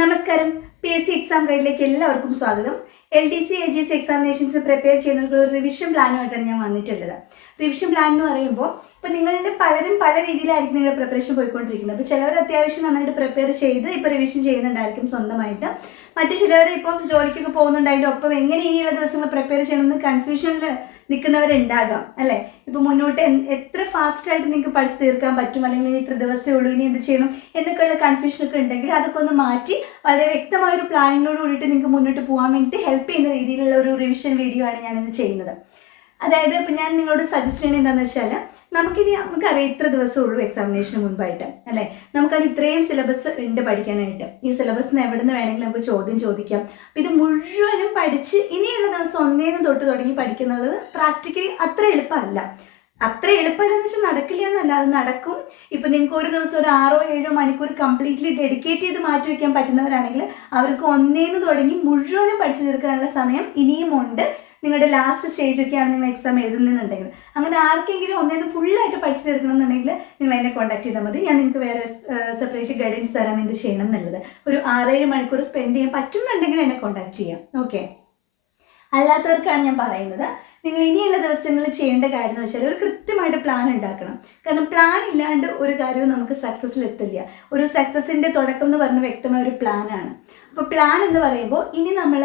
നമസ്കാരം. PSC exam ഗൈഡിലേക്ക് എല്ലാവർക്കും സ്വാഗതം. LDC AGS എക്സാമിനേഷൻസ് പ്രിപ്പയർ ചെയ്യുന്നവർക്ക് ഒരു റിവിഷൻ പ്ലാനുമായിട്ടാണ് ഞാൻ വന്നിട്ടുള്ളത്. റിവിഷൻ പ്ലാൻ എന്ന് പറയുമ്പോൾ ഇപ്പോൾ നിങ്ങളുടെ പലരും പല രീതിയിലായിരിക്കും നിങ്ങളുടെ പ്രിപ്പറേഷൻ പോയിക്കൊണ്ടിരിക്കുന്നത്. അപ്പോൾ ചിലവർ അത്യാവശ്യം നന്നായിട്ട് പ്രിപ്പയർ ചെയ്ത് ഇപ്പോൾ റിവിഷൻ ചെയ്യുന്നുണ്ടായിരിക്കും സ്വന്തമായിട്ട്. മറ്റു ചിലവർ ഇപ്പം ജോലിക്കൊക്കെ പോകുന്നുണ്ട്, അതിൻ്റെ ഒപ്പം എങ്ങനെ ഇനിയുള്ള ദിവസങ്ങൾ പ്രിപ്പയർ ചെയ്യണമെന്ന് കൺഫ്യൂഷനിൽ നിൽക്കുന്നവരുണ്ടാകാം അല്ലേ. ഇപ്പോൾ മുന്നോട്ട് എത്ര ഫാസ്റ്റായിട്ട് നിങ്ങൾക്ക് പഠിച്ചു തീർക്കാൻ പറ്റും, അല്ലെങ്കിൽ ഇനി ഇത്ര ദിവസമേ ഉള്ളൂ, ഇനി എന്ത് ചെയ്യണം എന്നൊക്കെയുള്ള കൺഫ്യൂഷനൊക്കെ ഉണ്ടെങ്കിൽ അതൊക്കെ ഒന്ന് മാറ്റി വളരെ വ്യക്തമായൊരു പ്ലാനിങ്ങോട് കൂടിയിട്ട് നിങ്ങൾക്ക് മുന്നോട്ട് പോകാൻ വേണ്ടിയിട്ട് ഹെൽപ്പ് ചെയ്യുന്ന രീതിയിലുള്ള ഒരു റിവിഷൻ വീഡിയോ ആണ് ഞാനിന്ന് ചെയ്യുന്നത്. അതായത് ഇപ്പം ഞാൻ നിങ്ങളോട് സജസ്റ്റ് ചെയ്യുന്നത് എന്താണെന്ന് വെച്ചാൽ, നമുക്കറിയാം ഇത്ര ദിവസമേ ഉള്ളൂ എക്സാമിനേഷന് മുൻപായിട്ട് അല്ലേ. നമുക്കത് ഇത്രയും സിലബസ് ഉണ്ട് പഠിക്കാനായിട്ട്. ഈ സിലബസിന് എവിടെ നിന്ന് വേണമെങ്കിലും നമുക്ക് ചോദ്യം ചോദിക്കാം. അപ്പം ഇത് മുഴുവനും പഠിച്ച് ഇനിയുള്ള ദിവസം ഒന്നേന്ന് തൊട്ട് തുടങ്ങി പഠിക്കുന്നത് പ്രാക്ടിക്കലി അത്ര എളുപ്പമല്ല. അത്ര എളുപ്പമല്ലെന്ന് വെച്ചാൽ നടക്കില്ല എന്നല്ല, അത് നടക്കും. ഇപ്പം നിങ്ങൾക്ക് ഒരു ദിവസം ഒരു 6-7 മണിക്കൂർ കംപ്ലീറ്റ്ലി ഡെഡിക്കേറ്റ് ചെയ്ത് മാറ്റി വയ്ക്കാൻ പറ്റുന്നവരാണെങ്കിൽ അവർക്ക് ഒന്നേന്ന് തുടങ്ങി മുഴുവനും പഠിച്ചു തീർക്കാനുള്ള സമയം ഇനിയും ഉണ്ട്. നിങ്ങളുടെ ലാസ്റ്റ് സ്റ്റേജൊക്കെയാണ് നിങ്ങൾ എക്സാം എഴുതുന്നുണ്ടെങ്കിൽ. അങ്ങനെ ആർക്കെങ്കിലും ഒന്നേന്ന് ഫുള്ളായിട്ട് പഠിച്ചു തീർക്കണം എന്നുണ്ടെങ്കിൽ നിങ്ങൾ എന്നെ കോൺടാക്ട് ചെയ്താൽ മതി. ഞാൻ നിങ്ങൾക്ക് വേറെ സെപ്പറേറ്റ് ഗൈഡൻസ് തരാൻ എന്ത് ചെയ്യണം എന്നുള്ളത്. ഒരു 6-7 മണിക്കൂർ സ്പെൻഡ് ചെയ്യാൻ പറ്റുന്നുണ്ടെങ്കിൽ എന്നെ കോൺടാക്ട് ചെയ്യാം. ഓക്കെ. അല്ലാത്തവർക്കാണ് ഞാൻ പറയുന്നത്, നിങ്ങൾ ഇനിയുള്ള ദിവസങ്ങളിൽ ചെയ്യേണ്ട കാര്യം എന്ന് വെച്ചാൽ ഒരു കൃത്യമായിട്ട് പ്ലാൻ ഉണ്ടാക്കണം. കാരണം പ്ലാൻ ഇല്ലാണ്ട് ഒരു കാര്യവും നമുക്ക് സക്സസ്സിൽ എത്തില്ല. ഒരു സക്സസിൻ്റെ തുടക്കം എന്ന് പറഞ്ഞ വ്യക്തമായ ഒരു പ്ലാനാണ്. അപ്പോൾ പ്ലാൻ എന്ന് പറയുമ്പോൾ ഇനി നമ്മൾ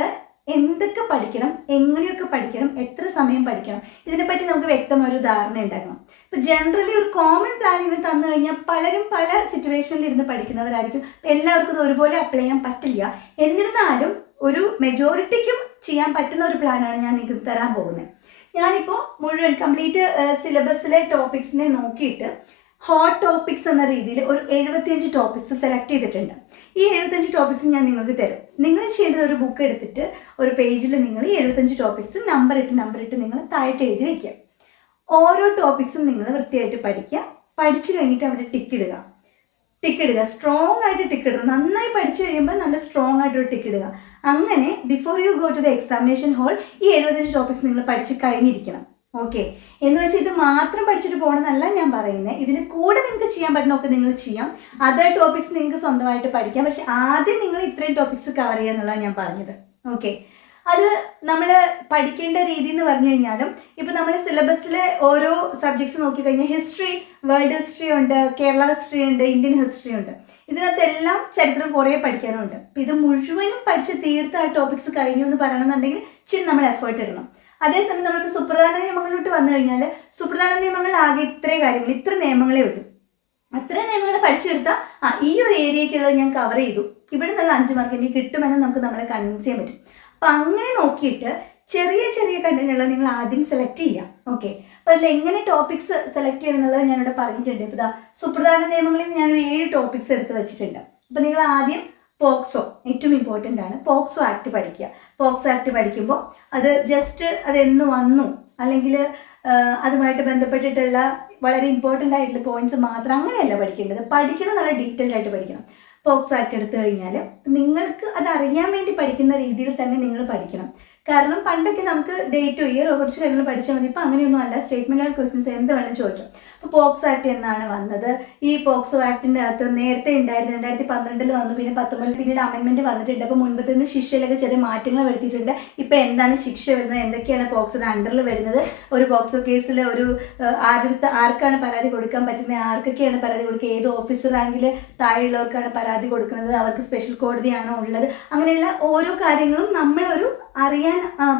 എന്തൊക്കെ പഠിക്കണം, എങ്ങനെയൊക്കെ പഠിക്കണം, എത്ര സമയം പഠിക്കണം, ഇതിനെപ്പറ്റി നമുക്ക് വ്യക്തമായ ഒരു ധാരണ ഉണ്ടാക്കണം. ഇപ്പോൾ ജനറലി ഒരു കോമൺ പ്ലാനിങ് തന്നു കഴിഞ്ഞാൽ പലരും പല സിറ്റുവേഷനിൽ ഇരുന്ന് പഠിക്കുന്നവരായിരിക്കും. എല്ലാവർക്കും ഇത് ഒരുപോലെ അപ്ലൈ ചെയ്യാൻ പറ്റില്ല. എന്നിരുന്നാലും ഒരു മെജോറിറ്റിക്കും ചെയ്യാൻ പറ്റുന്ന ഒരു പ്ലാനാണ് ഞാൻ നിങ്ങൾക്ക് തരാൻ പോകുന്നത്. ഞാനിപ്പോൾ മുഴുവൻ കംപ്ലീറ്റ് സിലബസിലെ ടോപ്പിക്സിനെ നോക്കിയിട്ട് ഹോട്ട് ടോപ്പിക്സ് എന്ന രീതിയിൽ ഒരു 75 ടോപ്പിക്സ് സെലക്ട് ചെയ്തിട്ടുണ്ട്. ഈ 75 ടോപ്പിക്സ് ഞാൻ നിങ്ങൾക്ക് തരും. നിങ്ങൾ ചെയ്യേണ്ടത് ഒരു ബുക്ക് എടുത്തിട്ട് ഒരു പേജിൽ നിങ്ങൾ ഈ 75 ടോപ്പിക്സ് നമ്പർ ഇട്ട് നിങ്ങൾ താഴെ എഴുതി വയ്ക്കുക. ഓരോ ടോപ്പിക്സും നിങ്ങൾ വൃത്തിയായിട്ട് പഠിക്കുക. പഠിച്ചു കഴിഞ്ഞിട്ട് അവിടെ ടിക്ക് ഇടുക. സ്ട്രോങ് ആയിട്ട് ടിക്ക് ഇടുക. നന്നായി പഠിച്ചു കഴിയുമ്പോൾ നല്ല സ്ട്രോങ് ആയിട്ടൊരു ടിക്ക് ഇടുക. അങ്ങനെ before you go to the examination hall ഈ 75 ടോപ്പിക്സ് നിങ്ങൾ പഠിച്ച് കഴിഞ്ഞിരിക്കണം. ഓക്കെ. എന്ന് വെച്ചാൽ ഇത് മാത്രം പഠിച്ചിട്ട് പോകണമെന്നല്ല ഞാൻ പറയുന്നത്. ഇതിന് കൂടെ നിങ്ങൾക്ക് ചെയ്യാൻ പറ്റുന്നതൊക്കെ നിങ്ങൾ ചെയ്യാം. അതർ ടോപ്പിക്സ് നിങ്ങൾക്ക് സ്വന്തമായിട്ട് പഠിക്കാം. പക്ഷെ ആദ്യം നിങ്ങൾ ഇത്രയും ടോപ്പിക്സ് കവർ ചെയ്യുക എന്നുള്ളതാണ് ഞാൻ പറഞ്ഞത്. ഓക്കെ. അത് നമ്മൾ പഠിക്കേണ്ട രീതി എന്ന് പറഞ്ഞു കഴിഞ്ഞാലും ഇപ്പം നമ്മൾ സിലബസിലെ ഓരോ സബ്ജക്ട്സ് നോക്കിക്കഴിഞ്ഞാൽ ഹിസ്റ്ററി, വേൾഡ് ഹിസ്റ്ററി ഉണ്ട്, കേരള ഹിസ്റ്ററി ഉണ്ട്, ഇന്ത്യൻ ഹിസ്റ്ററി ഉണ്ട്. ഇതിനകത്തെല്ലാം ചരിത്രം കുറേ പഠിക്കാനുണ്ട്. അപ്പം ഇത് മുഴുവനും പഠിച്ച് തീർത്ത ആ ടോപ്പിക്സ് കഴിഞ്ഞു എന്ന് പറയണമെന്നുണ്ടെങ്കിൽ ഇച്ചിരി നമ്മൾ എഫേർട്ട് ഇടണം. അതേസമയം നമ്മളിപ്പോൾ സുപ്രധാന നിയമങ്ങളിലോട്ട് വന്നു കഴിഞ്ഞാൽ സുപ്രധാന നിയമങ്ങൾ ആകെ ഇത്ര നിയമങ്ങളേ ഉള്ളൂ. അത്രയും നിയമങ്ങൾ പഠിച്ചെടുത്താൽ ഈ ഒരു ഏരിയയ്ക്കുള്ളത് ഞാൻ കവർ ചെയ്തു, ഇവിടെ നിന്നുള്ള 5 മാർക്ക് എനിക്ക് കിട്ടുമെന്ന് നമുക്ക് നമ്മളെ കൺവിൻസ് ചെയ്യാൻ പറ്റും. അപ്പം അങ്ങനെ നോക്കിയിട്ട് ചെറിയ കണ്ടന്റുകൾ നിങ്ങൾ ആദ്യം സെലക്ട് ചെയ്യാം. ഓക്കെ. അപ്പോൾ അതിൽ എങ്ങനെ ടോപ്പിക്സ് സെലക്ട് ചെയ്യണം എന്നുള്ളത് ഞാനിവിടെ പറഞ്ഞിട്ടുണ്ട്. ഇപ്പോൾ സുപ്രധാന നിയമങ്ങളിൽ ഞാനൊരു 7 ടോപ്പിക്സ് എടുത്ത് വെച്ചിട്ടുണ്ട്. അപ്പോൾ നിങ്ങൾ ആദ്യം പോക്സോ, ഏറ്റവും ഇമ്പോർട്ടൻ്റ് ആണ്, പോക്സോ ആക്ട് പഠിക്കുക. പോക്സോ ആക്ട് പഠിക്കുമ്പോൾ അത് ജസ്റ്റ് അതെന്ന് വന്നു അല്ലെങ്കിൽ അതുമായിട്ട് ബന്ധപ്പെട്ടിട്ടുള്ള വളരെ ഇമ്പോർട്ടൻ്റ് ആയിട്ടുള്ള പോയിന്റ്സ് മാത്രം അങ്ങനെയല്ല പഠിക്കേണ്ടത്. പഠിക്കണം, നല്ല ഡീറ്റെയിൽഡ് ആയിട്ട് പഠിക്കണം. പോക്സോ ആക്ട് എടുത്തു കഴിഞ്ഞാൽ നിങ്ങൾക്ക് അത് അറിയാൻ വേണ്ടി പഠിക്കുന്ന രീതിയിൽ തന്നെ നിങ്ങൾ പഠിക്കണം. കാരണം പണ്ടൊക്കെ നമുക്ക് ഡേറ്റ് ഇയറോ കുറച്ച് കാര്യങ്ങൾ പഠിച്ചാൽ മതി. ഇപ്പം അങ്ങനെയൊന്നും അല്ല. സ്റ്റേറ്റ്മെൻറ്റ് ക്വസ്റ്റ്യൻസ് എന്ത് വേണം ചോദിക്കാം. അപ്പോൾ പോക്സോ ആക്ട് എന്നാണ് വന്നത്? ഈ പോക്സോ ആക്ടിൻ്റെ അകത്ത് നേരത്തെ ഉണ്ടായിരുന്നു, 2012 വന്നു, പിന്നെ 2019 പിന്നീട് അമെൻമെൻറ്റ് വന്നിട്ടുണ്ട്. അപ്പോൾ മുൻപത്തെ നിന്ന് ശിക്ഷയിലൊക്കെ ചെറിയ മാറ്റങ്ങൾ വരുത്തിയിട്ടുണ്ട്. ഇപ്പോൾ എന്താണ് ശിക്ഷ വരുന്നത്, എന്തൊക്കെയാണ് പോക്സോയുടെ അണ്ടറിൽ വരുന്നത്, ഒരു പോക്സോ കേസിൽ ഒരു ആർക്കാണ് പരാതി കൊടുക്കാൻ പറ്റുന്നത്, ആർക്കൊക്കെയാണ് പരാതി കൊടുക്കുക, ഏത് ഓഫീസർ റാങ്കിൽ താഴെയുള്ളവർക്കാണ് പരാതി കൊടുക്കുന്നത്, അവർക്ക് സ്പെഷ്യൽ കോടതിയാണോ ഉള്ളത്, അങ്ങനെയുള്ള ഓരോ കാര്യങ്ങളും നമ്മളൊരു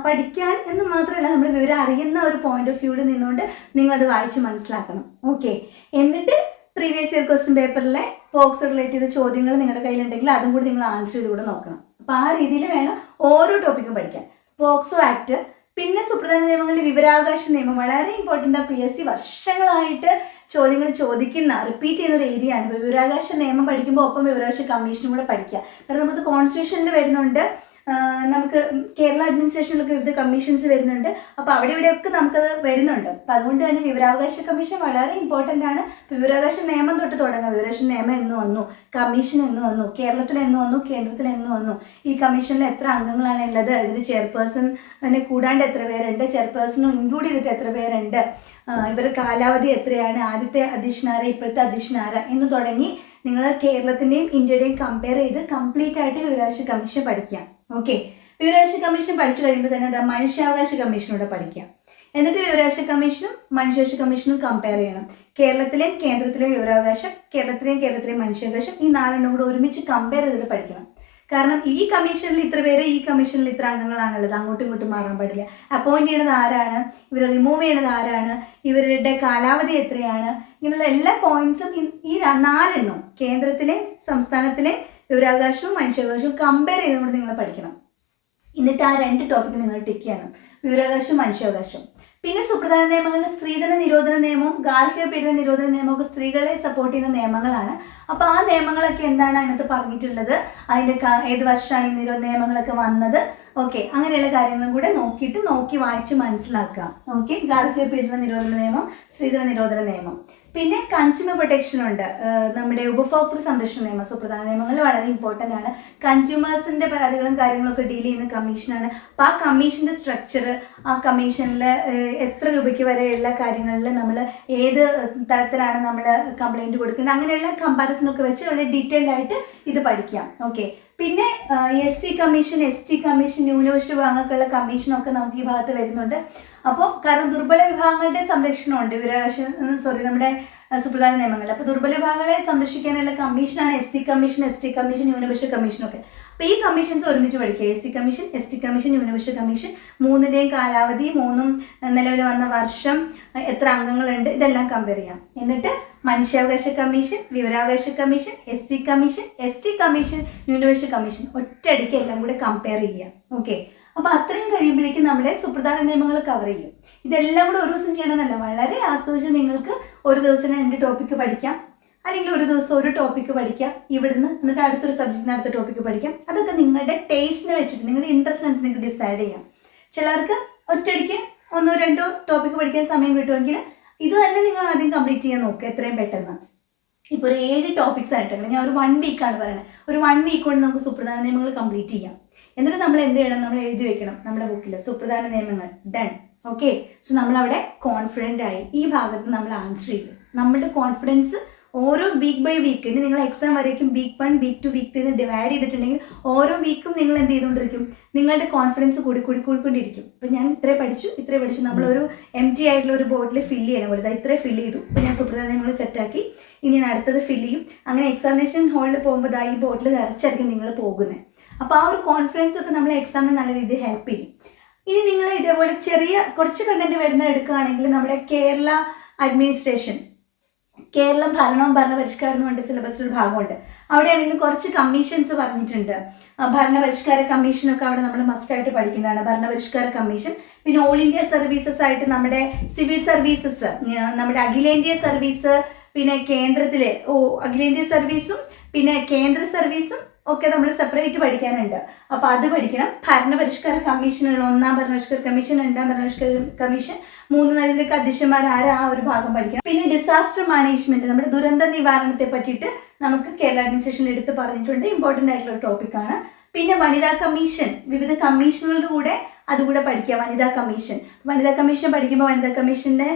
പഠിക്കാൻ എന്ന് മാത്രമല്ല, നമ്മൾ വിവരം അറിയുന്ന ഒരു പോയിന്റ് ഓഫ് വ്യൂവിൽ നിന്നുകൊണ്ട് നിങ്ങളത് വായിച്ച് മനസ്സിലാക്കണം. ഓക്കെ. എന്നിട്ട് പ്രീവിയസ് ഇയർ ക്വസ്റ്റ്യൻ പേപ്പറിലെ പോക്സോ റിലേറ്റ് ചെയ്ത ചോദ്യങ്ങൾ നിങ്ങളുടെ കയ്യിലുണ്ടെങ്കിൽ അതും കൂടി നിങ്ങൾ ആൻസർ ചെയ്തുകൂടെ നോക്കണം. അപ്പോൾ ആ രീതിയിൽ വേണം ഓരോ ടോപ്പിക്കും പഠിക്കാൻ. പോക്സോ ആക്ട്, പിന്നെ സുപ്രധാന നിയമങ്ങളിൽ വിവരാവകാശ നിയമം വളരെ ഇമ്പോർട്ടൻ്റ്. PSC വർഷങ്ങളായിട്ട് ചോദ്യങ്ങൾ ചോദിക്കുന്ന റിപ്പീറ്റ് ചെയ്യുന്ന ഒരു ഏരിയ ആണ്. ഇപ്പോൾ വിവരാവകാശ നിയമം പഠിക്കുമ്പോൾ ഒപ്പം വിവരാവകാശ കമ്മീഷനും കൂടെ പഠിക്കുക. കാരണം നമുക്ക് കോൺസ്റ്റിറ്റ്യൂഷനിൽ വരുന്നുണ്ട്, നമുക്ക് കേരള അഡ്മിനിസ്ട്രേഷനിലൊക്കെ വിവിധ കമ്മീഷൻസ് വരുന്നുണ്ട്. അപ്പോൾ അവിടെ ഇവിടെയൊക്കെ നമുക്കത് വരുന്നുണ്ട്. അപ്പോൾ അതുകൊണ്ട് തന്നെ വിവരാവകാശ കമ്മീഷൻ വളരെ ഇമ്പോർട്ടൻ്റ് ആണ്. വിവരാവകാശ നിയമം തൊട്ട് തുടങ്ങാം. വിവരാവകാശ നിയമം എന്ന് വന്നു, കമ്മീഷൻ എന്ന് വന്നു, കേരളത്തിൽ എന്ന് വന്നു, കേന്ദ്രത്തിൽ എന്ന് വന്നു, ഈ കമ്മീഷനിൽ എത്ര അംഗങ്ങളാണ് ഉള്ളത്, ഇതിന് ചെയർപേഴ്സണിനെ കൂടാണ്ട് എത്ര പേരുണ്ട്, ചെയർപേഴ്സണും ഇൻക്ലൂഡ് ചെയ്തിട്ട് എത്ര പേരുണ്ട്, ഇവരുടെ കാലാവധി എത്രയാണ്, ആദ്യത്തെ അധ്യക്ഷനാര, ഇപ്പോഴത്തെ അധ്യക്ഷനാര എന്ന് തുടങ്ങി നിങ്ങൾ കേരളത്തിൻ്റെയും ഇന്ത്യയുടെയും കമ്പയർ ചെയ്ത് കംപ്ലീറ്റ് ആയിട്ട് വിവരാവകാശ കമ്മീഷൻ പഠിക്കാം. ഓക്കെ, വിവരാവകാശ കമ്മീഷൻ പഠിച്ചു കഴിയുമ്പോൾ തന്നെ എന്താ മനുഷ്യാവകാശ കമ്മീഷനോടെ പഠിക്കാം. എന്നിട്ട് വിവരാവകാശ കമ്മീഷനും മനുഷ്യാവകാശ കമ്മീഷനും കമ്പയർ ചെയ്യണം. കേരളത്തിലെയും കേന്ദ്രത്തിലെയും വിവരാവകാശം, കേരളത്തിലെയും മനുഷ്യാവകാശം, ഈ 4 കൂടെ ഒരുമിച്ച് കമ്പയർ ചെയ്തിട്ട് പഠിക്കണം. കാരണം ഈ കമ്മീഷനിൽ ഇത്ര പേര്, ഈ കമ്മീഷനിൽ ഇത്ര അംഗങ്ങളാണുള്ളത്, അങ്ങോട്ടും ഇങ്ങോട്ടും മാറാൻ പാടില്ല. അപ്പോയിന്റ് ചെയ്യുന്നത് ആരാണ്, ഇവരെ റിമൂവ് ചെയ്യുന്നത് ആരാണ്, ഇവരുടെ കാലാവധി എത്രയാണ്, ഇങ്ങനെയുള്ള എല്ലാ പോയിന്റ്സും ഈ 4 കേന്ദ്രത്തിലെ സംസ്ഥാനത്തിലെ വിവരാവകാശവും മനുഷ്യാവകാശവും കമ്പയർ ചെയ്തുകൊണ്ട് നിങ്ങൾ പഠിക്കണം. എന്നിട്ട് ആ 2 ടോപ്പിക്ക് നിങ്ങൾ ടിക്ക് ചെയ്യണം, വിവരാവകാശവും മനുഷ്യാവകാശവും. പിന്നെ സുപ്രധാന നിയമങ്ങളിൽ സ്ത്രീധന നിരോധന നിയമവും ഗാർഹിക പീഡന നിരോധന നിയമമൊക്കെ സ്ത്രീകളെ സപ്പോർട്ട് ചെയ്യുന്ന നിയമങ്ങളാണ്. അപ്പോൾ ആ നിയമങ്ങളൊക്കെ എന്താണ് അതിനകത്ത് പറഞ്ഞിട്ടുള്ളത്, അതിൻ്റെ ഏത് വർഷമാണ് ഈ നിയമങ്ങളൊക്കെ വന്നത്, ഓക്കെ, അങ്ങനെയുള്ള കാര്യങ്ങളും കൂടെ നോക്കി വായിച്ച് മനസ്സിലാക്കുക. ഓക്കെ, ഗാർഹിക പീഡന നിരോധന നിയമം, സ്ത്രീധന നിരോധന നിയമം. പിന്നെ കൺസ്യൂമർ പ്രൊട്ടക്ഷൻ ഉണ്ട്, നമ്മുടെ ഉപഭോക്തൃ സംരക്ഷണ നിയമം. സുപ്രധാന നിയമങ്ങൾ വളരെ ഇമ്പോർട്ടൻ്റ് ആണ്. കൺസ്യൂമേഴ്സിൻ്റെ പരാതികളും കാര്യങ്ങളൊക്കെ ഡീൽ ചെയ്യുന്ന കമ്മീഷനാണ്. അപ്പോൾ ആ കമ്മീഷൻ്റെ സ്ട്രക്ചർ, ആ കമ്മീഷനിൽ എത്ര രൂപയ്ക്ക് വരെയുള്ള കാര്യങ്ങളിൽ നമ്മൾ ഏത് തരത്തിലാണ് നമ്മൾ കംപ്ലൈൻറ്റ് കൊടുക്കുന്നത്, അങ്ങനെയുള്ള കമ്പാരിസണൊക്കെ വെച്ച് വളരെ ഡീറ്റെയിൽഡ് ആയിട്ട് ഇത് പഠിക്കാം. ഓക്കെ, പിന്നെ SC കമ്മീഷൻ, ST കമ്മീഷൻ, ന്യൂനപക്ഷ വിഭാഗങ്ങൾക്കുള്ള കമ്മീഷനൊക്കെ നമുക്ക് ഈ ഭാഗത്ത് വരുന്നുണ്ട്. അപ്പോൾ കാരണം ദുർബല വിഭാഗങ്ങളുടെ സംരക്ഷണമുണ്ട് നമ്മുടെ സുപ്രധാന നിയമങ്ങളിൽ. അപ്പോൾ ദുർബല വിഭാഗങ്ങളെ സംരക്ഷിക്കാനുള്ള കമ്മീഷനാണ് SC കമ്മീഷൻ, ST കമ്മീഷൻ, ന്യൂനപക്ഷ കമ്മീഷനൊക്കെ. അപ്പോൾ ഈ കമ്മീഷൻസ് ഒരുമിച്ച് പഠിക്കുക. SC കമ്മീഷൻ, ST കമ്മീഷൻ, ന്യൂനപക്ഷ കമ്മീഷൻ, 3ൻ്റെയും കാലാവധി, 3ഉം നിലവിൽ വന്ന വർഷം, എത്ര അംഗങ്ങളുണ്ട്, ഇതെല്ലാം കമ്പയർ ചെയ്യാം. എന്നിട്ട് മനുഷ്യാവകാശ കമ്മീഷൻ, വിവരാവകാശ commission, SC commission, ST commission, ന്യൂനപക്ഷ കമ്മീഷൻ ഒറ്റയടിക്ക് എല്ലാം കൂടെ കമ്പയർ ചെയ്യുക. ഓക്കെ, അപ്പോൾ അത്രയും കഴിയുമ്പോഴേക്കും നമ്മുടെ സുപ്രധാന നിയമങ്ങൾ കവർ ചെയ്യും. ഇതെല്ലാം കൂടെ ഒരു ദിവസം ചെയ്യണമെന്നല്ല, വളരെ ആസ്വദിച്ച് നിങ്ങൾക്ക് ഒരു ദിവസം 2 ടോപ്പിക്ക് പഠിക്കാം, അല്ലെങ്കിൽ ഒരു ദിവസം ഒരു ടോപ്പിക്ക് പഠിക്കാം ഇവിടുന്ന്, എന്നിട്ട് അടുത്തൊരു സബ്ജക്റ്റിന് അടുത്ത ടോപ്പിക്ക് പഠിക്കാം. അതൊക്കെ നിങ്ങളുടെ ടേസ്റ്റിനെ വെച്ചിട്ട്, നിങ്ങളുടെ ഇൻട്രസ്റ്റ് അനുസരിച്ച് നിങ്ങൾക്ക് ഡിസൈഡ് ചെയ്യാം. ചിലർക്ക് ഒറ്റയടിക്ക് 1-2 ടോപ്പിക്ക് പഠിക്കാൻ സമയം കിട്ടുമെങ്കിൽ ഇത് തന്നെ നിങ്ങൾ ആദ്യം കംപ്ലീറ്റ് ചെയ്യാൻ നോക്കുക എത്രയും പെട്ടെന്ന്. ഇപ്പോൾ ഒരു 7 ടോപ്പിക്സ് ആയിട്ടുണ്ട്, ഞാൻ ഒരു 1 വീക്കാണ് പറയുന്നത്. ഒരു 1 വീക്ക് കൊണ്ട് നമുക്ക് സുപ്രധാന നിയമങ്ങൾ കംപ്ലീറ്റ് ചെയ്യാം. എന്നിട്ട് നമ്മൾ എന്ത് ചെയ്യണം, നമ്മൾ എഴുതി വെക്കണം നമ്മുടെ ബുക്കിൽ സുപ്രധാന നിയമങ്ങൾ ഡൺ. ഓക്കെ, സോ നമ്മളവിടെ കോൺഫിഡൻ്റ് ആയി ഈ ഭാഗത്ത് നമ്മൾ ആൻസർ ചെയ്യും. നമ്മുടെ കോൺഫിഡൻസ് ഓരോ വീക്ക് ബൈ വീക്ക്, ഇനി നിങ്ങൾ എക്സാം വരേക്കും വീക്ക് 1, വീക്ക് 2, വീക്ക് 3 ഡിവൈഡ് ചെയ്തിട്ടുണ്ടെങ്കിൽ ഓരോ വീക്കും നിങ്ങൾ എന്ത് ചെയ്തുകൊണ്ടിരിക്കും, നിങ്ങളുടെ കോൺഫിഡൻസ് കൂടിക്കൊണ്ടിരിക്കും. ഇപ്പം ഞാൻ ഇത്രേ പഠിച്ചു, നമ്മളൊരു empty ആയിട്ടുള്ള ഒരു ബോട്ടിൽ ഫില്ല് ചെയ്യണം പോലെ, ഇത്രേ ഫില്ല് ചെയ്തു. ഇപ്പം ഞാൻ സുപ്രധാന നിയമങ്ങൾ സെറ്റാക്കി, ഇനി ഞാൻ അടുത്തത് ഫില്ല് ചെയ്യും. അങ്ങനെ എക്സാമിനേഷൻ ഹാളിൽ പോകുമ്പോൾ ഈ ബോട്ടിൽ നിറച്ചായിരിക്കും നിങ്ങൾ പോകുന്നത്. അപ്പോൾ ആ ഒരു കോൺഫിഡൻസ് ഒക്കെ നമ്മളെ എക്സാമിന് നല്ല രീതിയിൽ ഹെൽപ്പ് ചെയ്യും. ഇനി നിങ്ങൾ ഇതേപോലെ കുറച്ച് കണ്ടന്റ് വരുന്ന എടുക്കുകയാണെങ്കിൽ നമ്മുടെ കേരള അഡ്മിനിസ്ട്രേഷൻ, കേരളം ഭരണവും ഭരണപരിഷ്കാരം കൊണ്ട് സിലബസിൽ ഒരു ഭാഗമുണ്ട്. അവിടെയാണെങ്കിലും കുറച്ച് കമ്മീഷൻസ് പറഞ്ഞിട്ടുണ്ട്. ഭരണപരിഷ്കാര കമ്മീഷനൊക്കെ അവിടെ നമ്മൾ മസ്റ്റായിട്ട് പഠിക്കേണ്ടതാണ്. ഭരണപരിഷ്കാര കമ്മീഷൻ, പിന്നെ ഓൾ ഇന്ത്യ സർവീസസ് ആയിട്ട് നമ്മുടെ സിവിൽ സർവീസസ്, നമ്മുടെ അഖിലേന്ത്യാ സർവീസ്, പിന്നെ കേന്ദ്രത്തിലെ അഖിലേന്ത്യാ സർവീസും പിന്നെ കേന്ദ്ര സർവീസും ഒക്കെ നമ്മൾ സെപ്പറേറ്റ് പഠിക്കാനുണ്ട്. അപ്പോൾ അത് പഠിക്കണം. ഭരണപരിഷ്കാര കമ്മീഷനുള്ള 1ാം ഭരണപരിഷ്കാര കമ്മീഷൻ, 2ാം ഭരണപരിഷ്കാര കമ്മീഷൻ, 3 നിലയിലേക്ക് അധ്യക്ഷന്മാർ ആരാ, ആ ഒരു ഭാഗം പഠിക്കണം. പിന്നെ ഡിസാസ്റ്റർ മാനേജ്മെന്റ്, നമ്മുടെ ദുരന്ത നിവാരണത്തെ പറ്റിയിട്ട് നമുക്ക് കേരള അഡ്മിനിസ്ട്രേഷനിൽ എടുത്ത് പറഞ്ഞിട്ടുണ്ട്, ഇമ്പോർട്ടൻ്റ് ആയിട്ടുള്ള ഒരു ടോപ്പിക്കാണ്. പിന്നെ വനിതാ കമ്മീഷൻ, വിവിധ കമ്മീഷനുകളുടെ കൂടെ അതുകൂടെ പഠിക്കുക. വനിതാ കമ്മീഷൻ പഠിക്കുമ്പോൾ വനിതാ കമ്മീഷൻ്റെ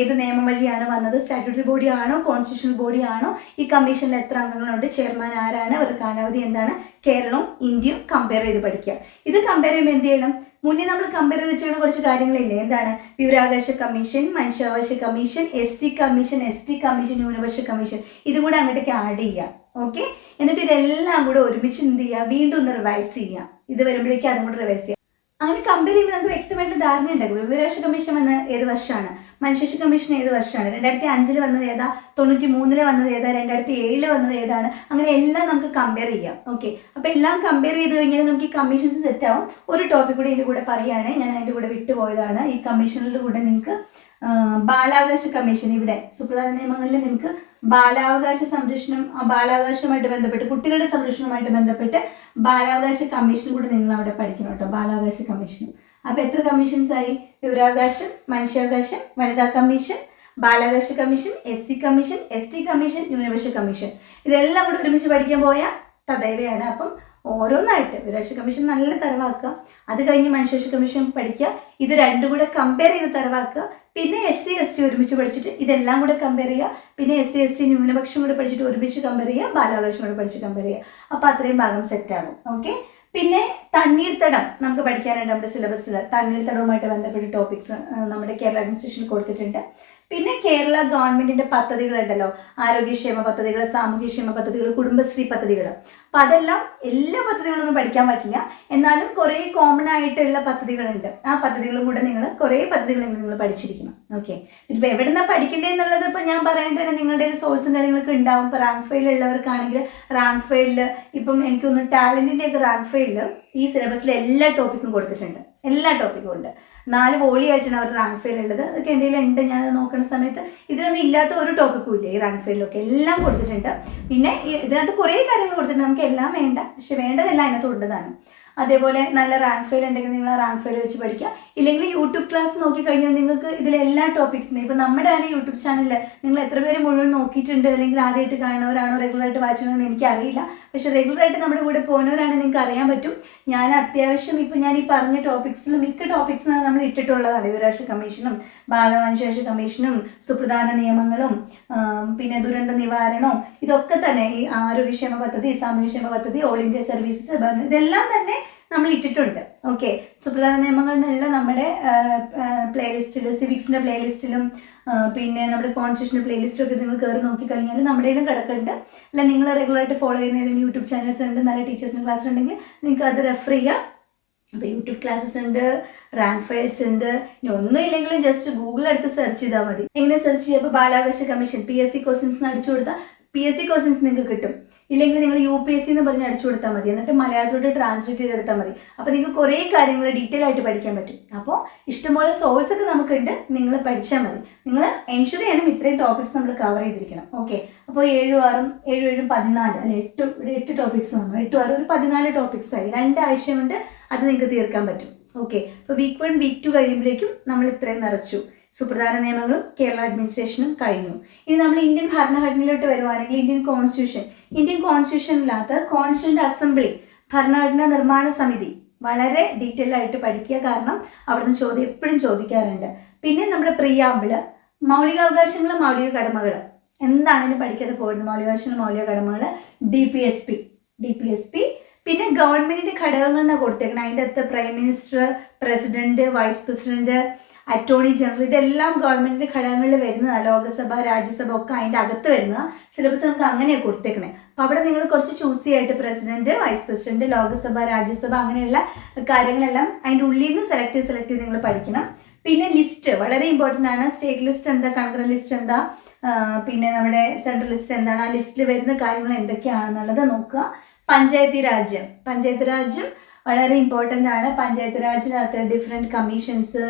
ഏത് നിയമം വഴിയാണ് വന്നത്, സ്റ്റാറ്റ്യൂട്ടറി ബോഡി ആണോ കോൺസ്റ്റിറ്റ്യൂഷണൽ ബോഡി ആണോ, ഈ കമ്മീഷനിൽ എത്ര അംഗങ്ങളുണ്ട്, ചെയർമാൻ ആരാണ്, അവരുടെ കാലാവധി എന്താണ്, കേരളവും ഇന്ത്യയും കമ്പയർ ചെയ്ത് പഠിക്കുക. ഇത് കമ്പയർ ചെയ്യുമ്പോൾ എന്ത് ചെയ്യണം, മുന്നേ നമ്മൾ കമ്പയർ ചെയ്ത് ചെയ്യുന്ന കുറച്ച് കാര്യങ്ങളില്ലേ, എന്താണ് വിവരാവകാശ കമ്മീഷൻ, മനുഷ്യാവകാശ commission, SC commission, ST commission, ന്യൂനപക്ഷ കമ്മീഷൻ, ഇതുകൂടെ അങ്ങോട്ടേക്ക് ആഡ് ചെയ്യുക. ഓക്കെ, എന്നിട്ട് ഇതെല്ലാം കൂടെ ഒരുമിച്ച് എന്ത് ചെയ്യുക, വീണ്ടും ഒന്ന് റിവൈസ് ചെയ്യുക. ഇത് വരുമ്പോഴേക്കും അതും കൂടെ റിവൈസ് ചെയ്യുക. അങ്ങനെ കമ്പയർ ചെയ്യുമ്പോൾ നമുക്ക് വ്യക്തമായിട്ടുള്ള ധാരണ ഉണ്ടാകും. വിവരാവകാശ കമ്മീഷൻ വന്നത് ഏത് വർഷമാണ്, മനുഷ്യാവകാശ കമ്മീഷൻ ഏത് വർഷമാണ്, 2005 വന്നത് ഏതാ, 93 വന്നത് ഏതാ, 2007 വന്നത് ഏതാണ്, അങ്ങനെ എല്ലാം നമുക്ക് കമ്പയർ ചെയ്യാം. ഓക്കെ, അപ്പോൾ എല്ലാം കമ്പയർ ചെയ്ത് കഴിഞ്ഞാൽ നമുക്ക് ഈ കമ്മീഷൻസ് സെറ്റ് ആവും. ഒരു ടോപ്പിക് കൂടി ഇതിൻ്റെ കൂടെ പറയുകയാണെങ്കിൽ, ഞാൻ അതിൻ്റെ കൂടെ വിട്ടുപോയതാണ്, ഈ കമ്മീഷനുകളുടെ കൂടെ നിങ്ങൾക്ക് ബാലാവകാശ കമ്മീഷൻ, ഇവിടെ സുപ്രധാന നിയമങ്ങളിൽ നിങ്ങൾക്ക് ബാലാവകാശ സംരക്ഷണം, ബാലാവകാശവുമായിട്ട് ബന്ധപ്പെട്ട് കുട്ടികളുടെ സംരക്ഷണവുമായിട്ട് ബന്ധപ്പെട്ട് ബാലാവകാശ കമ്മീഷൻ കൂടി നിങ്ങൾ അവിടെ പഠിക്കണം കേട്ടോ, ബാലാവകാശ കമ്മീഷൻ. അപ്പോൾ എത്ര കമ്മീഷൻസ് ആയി, വിവരാവകാശം, മനുഷ്യാവകാശം, വനിതാ കമ്മീഷൻ, ബാലാവകാശ commission, SC commission, ST commission, ന്യൂനപക്ഷ കമ്മീഷൻ, ഇതെല്ലാം കൂടി ഒരുമിച്ച് പഠിക്കാൻ പോയാൽ തദൈവയാണ്. അപ്പം ഓരോന്നായിട്ട് വിവരാവകാശ കമ്മീഷൻ നല്ല തരവാക്കുക, അത് കഴിഞ്ഞ് മനുഷ്യാവകാശ കമ്മീഷൻ പഠിക്കുക, ഇത് രണ്ടും കൂടെ കമ്പയർ ചെയ്ത് തരവാക്കുക, പിന്നെ SC ST ഒരുമിച്ച് പഠിച്ചിട്ട് ഇതെല്ലാം കൂടെ കമ്പയർ ചെയ്യുക, പിന്നെ SC ST ന്യൂനപക്ഷം കൂടെ പഠിച്ചിട്ട് ഒരുമിച്ച് കമ്പയർ ചെയ്യുക, ബാലാവകാശം കൂടെ പഠിച്ച് കമ്പയർ ചെയ്യുക. അപ്പോൾ അത്രയും ഭാഗം സെറ്റാകും. ഓക്കെ. പിന്നെ തണ്ണീർത്തടം നമുക്ക് പഠിക്കാനായിട്ട് നമ്മുടെ സിലബസിൽ തണ്ണീർത്തടവുമായിട്ട് ബന്ധപ്പെട്ട ടോപ്പിക്സ് നമ്മുടെ കേരള അഡ്മിനിസ്ട്രേഷനിൽ കൊടുത്തിട്ടുണ്ട്. പിന്നെ കേരള ഗവൺമെന്റിന്റെ പദ്ധതികളുണ്ടല്ലോ, ആരോഗ്യക്ഷേമ പദ്ധതികൾ, സാമൂഹ്യക്ഷേമ പദ്ധതികൾ, കുടുംബശ്രീ പദ്ധതികൾ. അപ്പം അതെല്ലാം എല്ലാ പദ്ധതികളൊന്നും പഠിക്കാൻ പറ്റില്ല, എന്നാലും കുറേ കോമൺ ആയിട്ടുള്ള പദ്ധതികളുണ്ട്. ആ പദ്ധതികളും കൂടെ കുറേ പദ്ധതികൾ നിങ്ങൾ പഠിച്ചിരിക്കണം. ഓക്കെ. ഇപ്പം എവിടെ നിന്നാണ് പഠിക്കേണ്ടതെന്നുള്ളത് ഇപ്പം ഞാൻ പറയാനായിട്ട് തന്നെ നിങ്ങളുടെ ഒരു സോഴ്സും കാര്യങ്ങളൊക്കെ ഉണ്ടാവും. ഇപ്പോൾ റാങ്ക് ഫെയിൽ ഉള്ളവർക്കാണെങ്കിൽ റാങ്ക് ഫെയിലിൽ ഇപ്പം എനിക്കൊന്ന് ടാലൻറ്റിൻ്റെ ഒക്കെ റാങ്ക് ഫെയിലിൽ ഈ സിലബസിൽ എല്ലാ ടോപ്പിക്കും കൊടുത്തിട്ടുണ്ട്, എല്ലാ ടോപ്പിക്കും ഉണ്ട്. 4 വോളിയായിട്ടാണ് അവർ റാങ്ക് ഫെയിൽ ഉള്ളത്. അതൊക്കെ എൻ്റെ കയ്യിലുണ്ട്. ഞാൻ നോക്കുന്ന സമയത്ത് ഇതിലൊന്നും ഇല്ലാത്ത ഒരു ടോപ്പിക്കും ഇല്ല ഈ റാങ്ക് ഫെയിലൊക്കെ, എല്ലാം കൊടുത്തിട്ടുണ്ട്. പിന്നെ ഇതിനകത്ത് കുറേ കാര്യങ്ങൾ കൊടുത്തിട്ടുണ്ട്, നമുക്ക് എല്ലാം വേണ്ട, പക്ഷെ വേണ്ടതെല്ലാം അതിനകത്ത് ഉണ്ടതാണ്. അതേപോലെ നല്ല റാങ്ക് ഫെയിൽ ഉണ്ടെങ്കിൽ നിങ്ങൾ ആ റാങ്ക് ഫെയിൽ വെച്ച് പഠിക്കുക. ഇല്ലെങ്കിൽ യൂട്യൂബ് ക്ലാസ് നോക്കിക്കഴിഞ്ഞാൽ നിങ്ങൾക്ക് ഇതിലെല്ലാ ടോപ്പിക്സിനും, ഇപ്പം നമ്മുടെ തന്നെ യൂട്യൂബ് ചാനലിൽ നിങ്ങൾ എത്ര പേര് മുഴുവൻ നോക്കിയിട്ടുണ്ട്, അല്ലെങ്കിൽ ആദ്യമായിട്ട് കാണുന്നവരാണോ റെഗുലറായിട്ട് വായിച്ചതെന്ന് എനിക്കറിയില്ല. പക്ഷെ റെഗുലറായിട്ട് നമ്മുടെ കൂടെ പോകുന്നവരാണെങ്കിൽ നിങ്ങൾക്ക് അറിയാൻ പറ്റും. ഞാൻ അത്യാവശ്യം ഇപ്പം ഞാൻ ഈ പറഞ്ഞ ടോപ്പിക്സിലും മിക്ക ടോപ്പിക്സിനാണ് നമ്മൾ ഇട്ടിട്ടുള്ളതാണ്. വിവരാവകാശ കമ്മീഷനും ബാലവകാശ കമ്മീഷനും സുപ്രധാന നിയമങ്ങളും പിന്നെ ദുരന്ത നിവാരണവും ഇതൊക്കെ തന്നെ, ഈ ആരോഗ്യക്ഷേമ പദ്ധതി, സാമൂഹ്യക്ഷേമ പദ്ധതി, ഓൾ ഇന്ത്യ സർവീസസ്, ഇതെല്ലാം തന്നെ നമ്മൾ ഇട്ടിട്ടുണ്ട്. ഓക്കെ. സുപ്രധാന നിയമങ്ങളിലുള്ള നമ്മുടെ പ്ലേലിസ്റ്റിൽ, സിവിക്സിൻ്റെ പ്ലേലിസ്റ്റിലും പിന്നെ നമ്മുടെ കോൺസ്റ്റിറ്റ്യൂഷൻ്റെ പ്ലേലിസ്റ്റിലൊക്കെ നിങ്ങൾ കയറി നോക്കിക്കഴിഞ്ഞാൽ നമ്മുടെയിലും കിടക്കുന്നുണ്ട്. അല്ല നിങ്ങൾ റെഗുലറായിട്ട് ഫോളോ ചെയ്യുന്ന ഏതെങ്കിലും യൂട്യൂബ് ചാനൽസ് ഉണ്ട്, നല്ല ടീച്ചേഴ്സിൻ്റെ ക്ലാസ് ഉണ്ടെങ്കിൽ നിങ്ങൾക്ക് അത് റെഫർ ചെയ്യാം. അപ്പോൾ യൂട്യൂബ് ക്ലാസ്സസ് ഉണ്ട്, റാങ്ക് ഫയൽസ് ഉണ്ട്. ഇനി ഒന്നും ഇല്ലെങ്കിലും ജസ്റ്റ് ഗൂഗിൾ എടുത്ത് സെർച്ച് ചെയ്താൽ മതി. എങ്ങനെ സെർച്ച് ചെയ്യുമ്പോൾ ബാലാവകാശ കമ്മീഷൻ PSC ക്വസ്റ്റ്യൻസ് അടിച്ചു കൊടുത്താൽ PSC ക്വസ്റ്റ്യൻസ് നിങ്ങൾക്ക് കിട്ടും. ഇല്ലെങ്കിൽ നിങ്ങൾ UPSC എന്ന് പറഞ്ഞ് അടിച്ചു കൊടുത്താൽ മതി, എന്നിട്ട് മലയാളത്തിലോട്ട് ട്രാൻസ്ലേറ്റ് ചെയ്തെടുത്താൽ മതി. അപ്പോൾ നിങ്ങൾക്ക് കുറേ കാര്യങ്ങൾ ഡീറ്റെയിൽ ആയിട്ട് പഠിക്കാൻ പറ്റും. അപ്പോൾ ഇഷ്ടംപോലെ സോഴ്സൊക്കെ നമുക്കുണ്ട്, നിങ്ങൾ പഠിച്ചാൽ മതി. നിങ്ങൾ എൻഷുർ ചെയ്യണം ഇത്രയും ടോപ്പിക്സ് നമ്മൾ കവർ ചെയ്തിരിക്കണം. ഓക്കെ. അപ്പോൾ 7 6 7 7 14 അല്ലെ 8 ടോപ്പിക്സ് വന്നു. 8 6 ഒരു 14 ടോപ്പിക്സ് ആയി. 2 ആഴ്ച കൊണ്ട് അത് നിങ്ങൾക്ക് തീർക്കാൻ പറ്റും. ഓക്കെ. അപ്പോൾ week 1 week 2 കഴിയുമ്പോഴേക്കും നമ്മൾ ഇത്രയും നിറച്ചു. സുപ്രധാന നിയമങ്ങളും കേരള അഡ്മിനിസ്ട്രേഷനും കഴിഞ്ഞു. ഇനി നമ്മൾ ഇന്ത്യൻ ഭരണഘടനയിലോട്ട് വരുവാണെങ്കിൽ ഇന്ത്യൻ കോൺസ്റ്റിറ്റ്യൂഷനിനകത്ത് കോൺസ്റ്റിറ്റ്യൂന്റ് അസംബ്ലി, ഭരണഘടനാ നിർമ്മാണ സമിതി വളരെ ഡീറ്റെയിൽ ആയിട്ട് പഠിക്കുക. കാരണം അവിടുന്ന് എപ്പോഴും ചോദിക്കാറുണ്ട്. പിന്നെ നമ്മുടെ പ്രിയാമ്പിള്, മൗലികാവകാശങ്ങളും മൗലിക കടമകൾ എന്താണെങ്കിലും പഠിക്കാതെ പോയിരുന്നു. മൗലികാവകാശങ്ങളും മൗലിക കടമകൾ, DPSP, പിന്നെ ഗവൺമെന്റിന്റെ ഘടകങ്ങൾ എന്നാണ് കൊടുത്തേക്കണം. അതിൻ്റെ അകത്ത് prime minister, president, vice president, attorney general, ഇതെല്ലാം ഗവൺമെന്റിന്റെ ഘടകങ്ങളിൽ വരുന്നതാണ്. ലോകസഭ, രാജ്യസഭ ഒക്കെ അതിൻ്റെ അകത്ത് വരുന്ന സിലബസ് നമുക്ക് അങ്ങനെയാണ് കൊടുത്തേക്കണേ. അപ്പോൾ അവിടെ നിങ്ങൾ കുറച്ച് ചൂസ് ചെയ്യായിട്ട് president, vice president, Lok Sabha, Rajya Sabha അങ്ങനെയുള്ള കാര്യങ്ങളെല്ലാം അതിൻ്റെ ഉള്ളിൽ നിന്ന് സെലക്ട് ചെയ്ത് നിങ്ങൾ പഠിക്കണം. പിന്നെ ലിസ്റ്റ് വളരെ ഇമ്പോർട്ടൻ്റ് ആണ്. സ്റ്റേറ്റ് ലിസ്റ്റ് എന്താ, കൺകറന്റ് ലിസ്റ്റ് എന്താ, പിന്നെ നമ്മുടെ സെൻട്രൽ ലിസ്റ്റ് എന്താണ്, ആ ലിസ്റ്റിൽ വരുന്ന കാര്യങ്ങൾ എന്തൊക്കെയാണെന്നുള്ളത് നോക്കുക. പഞ്ചായത്തി രാജ്യം വളരെ ഇമ്പോർട്ടൻ്റ് ആണ്. പഞ്ചായത്ത് രാജിനകത്ത് ഡിഫറെൻറ്റ് കമ്മീഷൻസ്,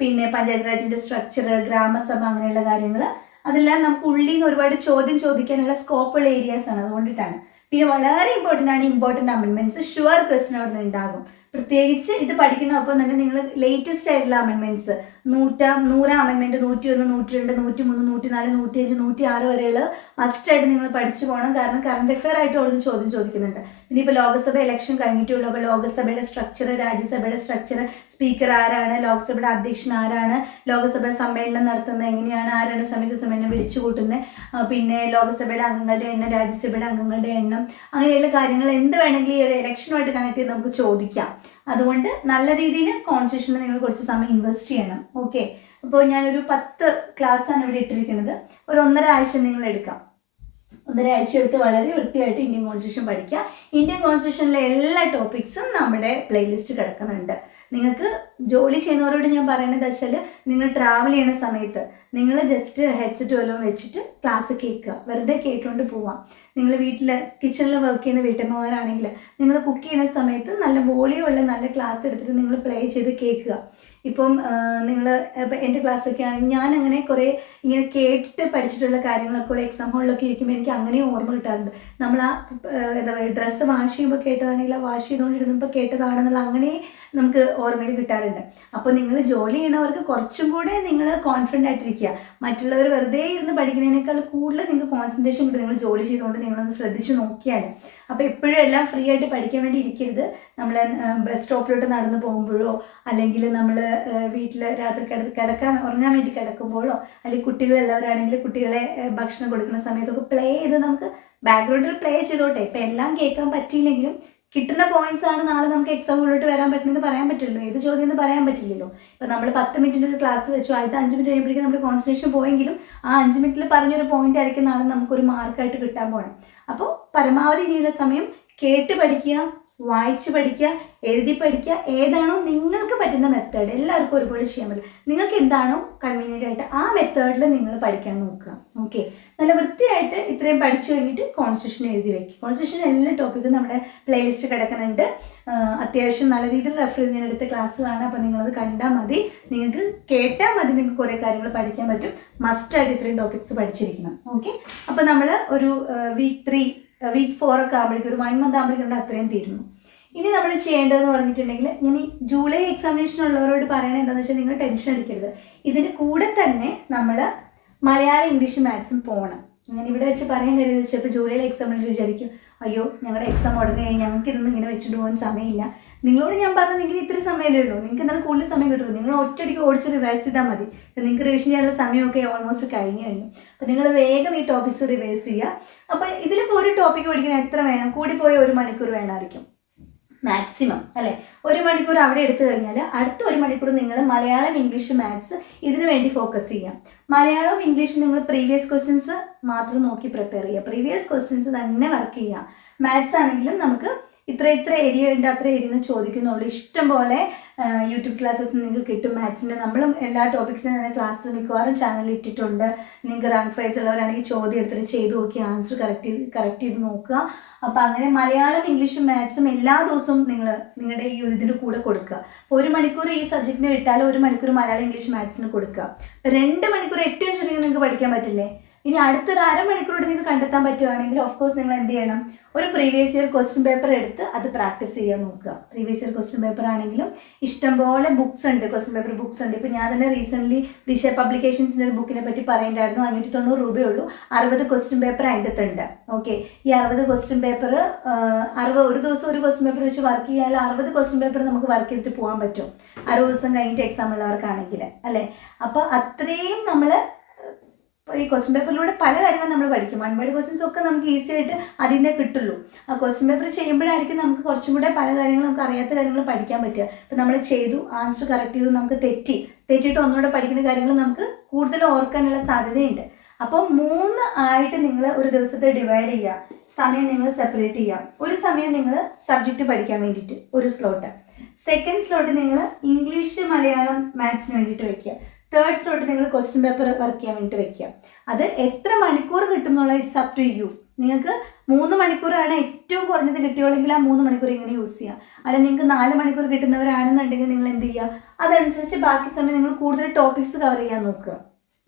പിന്നെ പഞ്ചായത്ത് രാജിൻ്റെ സ്ട്രക്ചർ, ഗ്രാമസഭ അങ്ങനെയുള്ള കാര്യങ്ങൾ, അതെല്ലാം നമുക്ക് ഉള്ളിൽ നിന്ന് ഒരുപാട് ചോദ്യം ചോദിക്കാനുള്ള സ്കോപ്പുള്ള ഏരിയാസ് ആണ്. അതുകൊണ്ടിട്ടാണ്. പിന്നെ വളരെ ഇമ്പോർട്ടൻ്റ് ആണ് ഇമ്പോർട്ടൻ്റ് അമെൻമെൻറ്റ്സ്. ഷുവർ ക്വസ്റ്റ്യൻ അവിടെ നിന്ന് ഉണ്ടാകും. പ്രത്യേകിച്ച് ഇത് പഠിക്കുന്നതൊപ്പം തന്നെ നിങ്ങൾ ലേറ്റസ്റ്റ് ആയിട്ടുള്ള അമെൻമെൻറ്റ്സ് 100 അമെൻമെൻറ്റ്, 101, 102, 103, 104, 105, 106 വരെയുള്ള മസ്റ്റായിട്ട് നിങ്ങൾ പഠിച്ചു പോകണം. കാരണം കറണ്ട് അഫെയർ ആയിട്ട് അവിടെ നിന്ന് ചോദ്യം ചോദിക്കുന്നുണ്ട്. പിന്നെ ഇപ്പോൾ ലോകസഭ ഇലക്ഷൻ കഴിഞ്ഞിട്ടുള്ളൂ. അപ്പോൾ ലോകസഭയുടെ സ്ട്രക്ചർ, രാജ്യസഭയുടെ സ്ട്രക്ചർ, സ്പീക്കർ ആരാണ്, ലോകസഭയുടെ അധ്യക്ഷൻ ആരാണ്, ലോകസഭ സമ്മേളനം നടത്തുന്നത് എങ്ങനെയാണ്, ആരാണ് സംയുക്ത സമ്മേളനം വിളിച്ചു കൂട്ടുന്നത്, പിന്നെ ലോകസഭയുടെ അംഗങ്ങളുടെ എണ്ണം, രാജ്യസഭയുടെ അംഗങ്ങളുടെ എണ്ണം, അങ്ങനെയുള്ള കാര്യങ്ങൾ എന്ത് വേണമെങ്കിലും ഈ ഒരു ഇലക്ഷനുമായിട്ട് കണക്ട് ചെയ്ത് നമുക്ക് ചോദിക്കാം. അതുകൊണ്ട് നല്ല രീതിയിൽ കോൺസ്റ്റിറ്റ്യൂഷനിൽ നിങ്ങൾ കുറച്ച് സമയം ഇൻവെസ്റ്റ് ചെയ്യണം. ഓക്കെ. അപ്പോൾ ഞാനൊരു 10 ക്ലാസ്സാണ് ഇവിടെ ഇട്ടിരിക്കുന്നത്. ഒരു 1.5 ആഴ്ച നിങ്ങൾ എടുക്കാം. 1.5 ആഴ്ച എടുത്ത് വളരെ വൃത്തിയായിട്ട് ഇന്ത്യൻ കോൺസ്റ്റിറ്റ്യൂഷൻ പഠിക്കുക. ഇന്ത്യൻ കോൺസ്റ്റിറ്റ്യൂഷനിലെ എല്ലാ ടോപ്പിക്സും നമ്മുടെ പ്ലേലിസ്റ്റ് കിടക്കുന്നുണ്ട്. നിങ്ങൾക്ക് ജോലി ചെയ്യുന്നവരോട് ഞാൻ പറയണത് വെച്ചാൽ നിങ്ങൾ ട്രാവൽ ചെയ്യുന്ന സമയത്ത് നിങ്ങൾ ജസ്റ്റ് ഹെഡ്സെറ്റ് വല്ലതും വെച്ചിട്ട് ക്ലാസ് കേൾക്കുക, വെറുതെ കേട്ടുകൊണ്ട് പോവാം. നിങ്ങൾ വീട്ടിൽ കിച്ചണിൽ വർക്ക് ചെയ്യുന്ന വീട്ടമ്മമാരാണെങ്കിൽ നിങ്ങൾ കുക്ക് ചെയ്യുന്ന സമയത്ത് നല്ല വോളിയം ഉള്ള നല്ല ക്ലാസ് എടുത്തിട്ട് നിങ്ങൾ പ്ലേ ചെയ്ത് കേൾക്കുക. ഇപ്പം നിങ്ങൾ ഇപ്പം എൻ്റെ ക്ലാസ്സൊക്കെ ആണെങ്കിൽ ഞാൻ അങ്ങനെ കുറേ ഇങ്ങനെ കേട്ടിട്ട് പഠിച്ചിട്ടുള്ള കാര്യങ്ങളൊക്കെ ഒരു എക്സാം ഹോളിലൊക്കെ ഇരിക്കുമ്പോൾ എനിക്ക് അങ്ങനെ ഓർമ്മ കിട്ടാറുണ്ട്. നമ്മൾ ആ എന്താ പറയുക ഡ്രസ്സ് വാഷ് ചെയ്യുമ്പോൾ കേട്ടതാണെങ്കിൽ ആ വാഷ് ചെയ്തുകൊണ്ടിരുന്നപ്പോൾ കേട്ടതാണെന്നുള്ള അങ്ങനെ നമുക്ക് ഓർമ്മയിൽ കിട്ടാറുണ്ട്. അപ്പോൾ നിങ്ങൾ ജോലി ചെയ്യണവർക്ക് കുറച്ചും കൂടെ നിങ്ങൾ കോൺഫിഡൻ്റ് ആയിട്ടിരിക്കുക. മറ്റുള്ളവർ വെറുതെ ഇരുന്ന് പഠിക്കുന്നതിനേക്കാൾ കൂടുതൽ നിങ്ങൾക്ക് കോൺസെൻട്രേഷൻ കിട്ടും നിങ്ങൾ ജോലി ചെയ്തുകൊണ്ട് നിങ്ങളൊന്ന് ശ്രദ്ധിച്ച് നോക്കിയാൽ. അപ്പോൾ എപ്പോഴും എല്ലാം ഫ്രീ ആയിട്ട് പഠിക്കാൻ വേണ്ടി ഇരിക്കരുത്. നമ്മൾ ബസ് സ്റ്റോപ്പിലോട്ട് നടന്നു പോകുമ്പോഴോ അല്ലെങ്കിൽ നമ്മൾ വീട്ടിൽ രാത്രി ഉറങ്ങാൻ വേണ്ടി കിടക്കുമ്പോഴോ അല്ലെങ്കിൽ കുട്ടികളെല്ലാവരാണെങ്കിൽ കുട്ടികളെ ഭക്ഷണം കൊടുക്കുന്ന സമയത്തൊക്കെ പ്ലേ ചെയ്ത് നമുക്ക് ബാക്ക്ഗ്രൗണ്ടിൽ പ്ലേ ചെയ്തോട്ടെ. ഇപ്പം എല്ലാം കേൾക്കാൻ പറ്റിയില്ലെങ്കിലും കിട്ടുന്ന പോയിന്റ്സ് ആണ് നാളെ നമുക്ക് എക്സാമുകളിലോട്ട് വരാൻ പറ്റുന്നത് പറയാൻ പറ്റില്ലല്ലോ. ഏത് ചോദ്യം എന്ന് പറയാൻ പറ്റില്ലല്ലോ. ഇപ്പം നമ്മൾ 10 മിനിറ്റിൻ്റെ ഒരു ക്ലാസ് വെച്ചു, ആദ്യത്തെ 5 മിനിറ്റ് കഴിയുമ്പോഴേക്കും നമ്മൾ കോൺസെൻട്രേഷൻ പോയെങ്കിലും ആ 5 മിനിറ്റിൽ പറഞ്ഞൊരു പോയിന്റ് ആയിരിക്കും നാളെ നമുക്കൊരു മാർക്കായിട്ട് കിട്ടാൻ പോകണം. അപ്പോൾ പരമാവധി ഇനിയുള്ള സമയം കേട്ട് പഠിക്കുക, വായിച്ച് പഠിക്കുക, എഴുതി പഠിക്കുക. ഏതാണോ നിങ്ങൾക്ക് പറ്റുന്ന മെത്തേഡ്, എല്ലാവർക്കും ഒരുപോലെ ചെയ്യാൻ പറ്റും. നിങ്ങൾക്ക് എന്താണോ കൺവീനിയൻ്റ് ആയിട്ട് ആ മെത്തേഡിൽ നിങ്ങൾ പഠിക്കാൻ നോക്കുക. ഓക്കെ, നല്ല വൃത്തിയായിട്ട് ഇത്രയും പഠിച്ചു കഴിഞ്ഞിട്ട് കോൺസ്റ്റിറ്റ്യൂഷൻ എഴുതി വയ്ക്കും. കോൺസ്റ്റിറ്റ്യൂഷൻ എല്ലാ ടോപ്പിക്കും നമ്മുടെ പ്ലേലിസ്റ്റ് കിടക്കുന്നുണ്ട്. അത്യാവശ്യം നല്ല രീതിയിൽ റെഫർ ചെയ്ത് ഞാൻ എടുത്ത ക്ലാസ്സുകളാണ്. അപ്പോൾ നിങ്ങളത് കണ്ടാൽ മതി, നിങ്ങൾക്ക് കേട്ടാൽ മതി, നിങ്ങൾക്ക് കുറേ കാര്യങ്ങൾ പഠിക്കാൻ പറ്റും. മസ്റ്റായിട്ട് ഇത്രയും ടോപ്പിക്സ് പഠിച്ചിരിക്കണം. ഓക്കെ, അപ്പോൾ നമ്മൾ ഒരു വീക്ക് 4 ഒക്കെ ആകുമ്പോഴേക്കും, ഒരു 1 മന്ത് ആകുമ്പോഴേക്കും അത്രയും തീരുന്നു. ഇനി നമ്മൾ ചെയ്യേണ്ടതെന്ന് പറഞ്ഞിട്ടുണ്ടെങ്കിൽ, ഞാൻ ഈ ജൂലൈ എക്സാമിനേഷൻ ഉള്ളവരോട് പറയണത് എന്താണെന്ന് വെച്ചാൽ, നിങ്ങൾ ടെൻഷൻ അടിക്കരുത്. ഇതിൻ്റെ കൂടെ തന്നെ നമ്മൾ മലയാളം, ഇംഗ്ലീഷ്, മാത്സും പോകണം. ഞാൻ ഇവിടെ വെച്ച് പറയാൻ കഴിയുന്നത് വെച്ചാൽ, ഇപ്പോൾ ജൂലൈയിലെ എക്സാമിന് വിചാരിക്കും, അയ്യോ ഞങ്ങളുടെ എക്സാം ഉടനെ ഞങ്ങൾക്ക് ഇതൊന്നും ഇങ്ങനെ വെച്ചിട്ട് പോകാൻ സമയമില്ല. നിങ്ങളോട് ഞാൻ പറഞ്ഞത് നിങ്ങൾക്ക് ഇത്ര സമയമല്ലേ ഉള്ളൂ, നിങ്ങൾക്ക് എന്താണ് കൂടുതൽ സമയം കിട്ടുള്ളൂ. നിങ്ങൾ ഒറ്റയടിക്ക് ഓടിച്ച് റിവൈസ് ചെയ്താൽ മതി. നിങ്ങൾക്ക് റിവിഷൻ ചെയ്യാനുള്ള സമയമൊക്കെ ഓൾമോസ്റ്റ് കഴിഞ്ഞു. അപ്പോൾ നിങ്ങൾ വേഗം ഈ ടോപ്പിക്സ് റിവൈസ് ചെയ്യുക. അപ്പോൾ ഇതിലിപ്പോൾ ഒരു ടോപ്പിക്ക് പഠിക്കാൻ എത്ര വേണം? കൂടിപ്പോയ 1 മണിക്കൂർ വേണമായിരിക്കും മാക്സിമം, അല്ലേ? 1 മണിക്കൂർ അവിടെ എടുത്തു കഴിഞ്ഞാൽ അടുത്ത 1 മണിക്കൂർ നിങ്ങൾ മലയാളം, ഇംഗ്ലീഷ്, മാത്സ് ഇതിനു വേണ്ടി ഫോക്കസ് ചെയ്യാം. മലയാളവും ഇംഗ്ലീഷും നിങ്ങൾ പ്രീവിയസ് ക്വസ്റ്റ്യൻസ് മാത്രം നോക്കി പ്രിപ്പയർ ചെയ്യുക. പ്രീവിയസ് ക്വസ്റ്റ്യൻസ് തന്നെ വർക്ക് ചെയ്യുക. മാത്സ് ആണെങ്കിലും നമുക്ക് ഇത്ര ഏരിയ ഉണ്ട്, അത്ര ഏരിയ ചോദിക്കുന്നുള്ളൂ. ഇഷ്ടം പോലെ യൂട്യൂബ് ക്ലാസ്സസ് നിങ്ങൾക്ക് കിട്ടും മാത്സിൻ്റെ. നമ്മളും എല്ലാ ടോപ്പിക്സിനും തന്നെ ക്ലാസ് മിക്കവാറും ചാനലിൽ ഇട്ടിട്ടുണ്ട്. നിങ്ങൾക്ക് റാങ്ക് ഫൈസ് ഉള്ളവരാണെങ്കിൽ ചോദ്യം എടുത്തിട്ട് ചെയ്ത് നോക്കി ആൻസർ കറക്റ്റ് ചെയ്ത് നോക്കുക. അപ്പോൾ അങ്ങനെ മലയാളം, ഇംഗ്ലീഷും മാത്സും എല്ലാ ദിവസവും നിങ്ങളുടെ ഈ ഇതിൻ്റെ കൂടെ കൊടുക്കുക. അപ്പോൾ 1 മണിക്കൂർ ഈ സബ്ജക്റ്റിന് വിട്ടാൽ 1 മണിക്കൂർ മലയാളം, ഇംഗ്ലീഷ്, മാത്സിന് കൊടുക്കുക. 2 മണിക്കൂർ ഏറ്റവും ചെറിയ നിങ്ങൾക്ക് പഠിക്കാൻ പറ്റില്ലേ? ഇനി അടുത്തൊരു 1/2 മണിക്കൂറോടെ നിങ്ങൾക്ക് കണ്ടെത്താൻ പറ്റുവാണെങ്കിൽ ഓഫ് കോഴ്സ് നിങ്ങൾ എന്ത് ചെയ്യണം? ഒരു പ്രീവിയസ് ഇയർ ക്വസ്റ്റ്യൻ പേപ്പർ എടുത്ത് അത് പ്രാക്ടീസ് ചെയ്യാൻ നോക്കുക. പ്രീവിയസ് ഇയർ ക്വസ്റ്റ്യൻ പേപ്പർ ആണെങ്കിലും ഇഷ്ടംപോലെ ബുക്സ് ഉണ്ട്, ക്വസ്റ്റ്യൻ പേപ്പർ ബുക്സ് ഉണ്ട്. ഇപ്പോൾ ഞാൻ തന്നെ റീസെൻ്റ്ലി ദിശ പബ്ലിക്കേഷൻസിൻ്റെ ഒരു ബുക്കിനെ പറ്റി പറയേണ്ടായിരുന്നു. 590 രൂപയുള്ളൂ. 60 ക്വസ്റ്റ്യൻ പേപ്പർ അതിൻ്റെ അകത്തുണ്ട്. ഓക്കെ, ഈ 60 ക്വസ്റ്റ്യൻ പേപ്പർ ഒരു ദിവസം ഒരു ക്വസ്റ്റ്യൻ പേപ്പർ വെച്ച് വർക്ക് ചെയ്യാൻ 60 ക്വസ്റ്റ്യൻ പേപ്പർ നമുക്ക് വർക്ക് ചെയ്തിട്ട് പോകാൻ പറ്റും. 60 ദിവസം കഴിഞ്ഞിട്ട് എക്സാം ഉള്ളവർക്കാണെങ്കിൽ, അല്ലേ? അപ്പോൾ അത്രയും നമ്മൾ ഈ ക്വസ്റ്റ്യൻ പേപ്പറിലൂടെ പല കാര്യങ്ങളും നമ്മൾ പഠിക്കും. 1 വേർഡ് ക്വസ്റ്റ്യൻസ് ഒക്കെ നമുക്ക് ഈസി ആയിട്ട് അതിൽ നിന്നേ കിട്ടുള്ളൂ. ആ ക്വസ്റ്റ്യൻ പേപ്പർ ചെയ്യുമ്പോഴായിരിക്കും നമുക്ക് കുറച്ചും കൂടെ പല കാര്യങ്ങളും, നമുക്ക് അറിയാത്ത കാര്യങ്ങൾ പഠിക്കാൻ പറ്റുക. ഇപ്പം നമ്മൾ ചെയ്തു, ആൻസർ കറക്റ്റ് ചെയ്തു, നമുക്ക് തെറ്റിയിട്ട് ഒന്നുകൂടെ പഠിക്കുന്ന കാര്യങ്ങൾ നമുക്ക് കൂടുതൽ ഓർക്കാനുള്ള സാധ്യതയുണ്ട്. അപ്പോൾ 3 ആയിട്ട് നിങ്ങൾ ഒരു ദിവസത്തെ ഡിവൈഡ് ചെയ്യുക. സമയം നിങ്ങൾ സെപ്പറേറ്റ് ചെയ്യുക. ഒരു സമയം നിങ്ങൾ സബ്ജക്റ്റ് പഠിക്കാൻ വേണ്ടിയിട്ട് ഒരു സ്ലോട്ട്, സെക്കൻഡ് സ്ലോട്ട് നിങ്ങൾ ഇംഗ്ലീഷ്, മലയാളം, മാത്സിന് വേണ്ടിയിട്ട് വയ്ക്കുക. തേർഡ് സ്ലോട്ട് നിങ്ങൾ ക്വസ്റ്റ്യൻ പേപ്പർ വർക്ക് ചെയ്യാൻ വേണ്ടിയിട്ട് വെക്കുക. അത് എത്ര മണിക്കൂർ കിട്ടും എന്നുള്ള ഇറ്റ്സ് അപ് ടു യു. നിങ്ങൾക്ക് 3 മണിക്കൂറാണ് ഏറ്റവും കുറഞ്ഞത് കിട്ടിയോളെങ്കിൽ ആ 3 മണിക്കൂർ ഇങ്ങനെ യൂസ് ചെയ്യുക. അല്ലെങ്കിൽ നിങ്ങൾക്ക് 4 മണിക്കൂർ കിട്ടുന്നവരാണെന്നുണ്ടെങ്കിൽ നിങ്ങൾ എന്ത് ചെയ്യുക? അതനുസരിച്ച് ബാക്കി സമയം നിങ്ങൾ കൂടുതൽ ടോപ്പിക്സ് കവർ ചെയ്യാൻ നോക്കുക.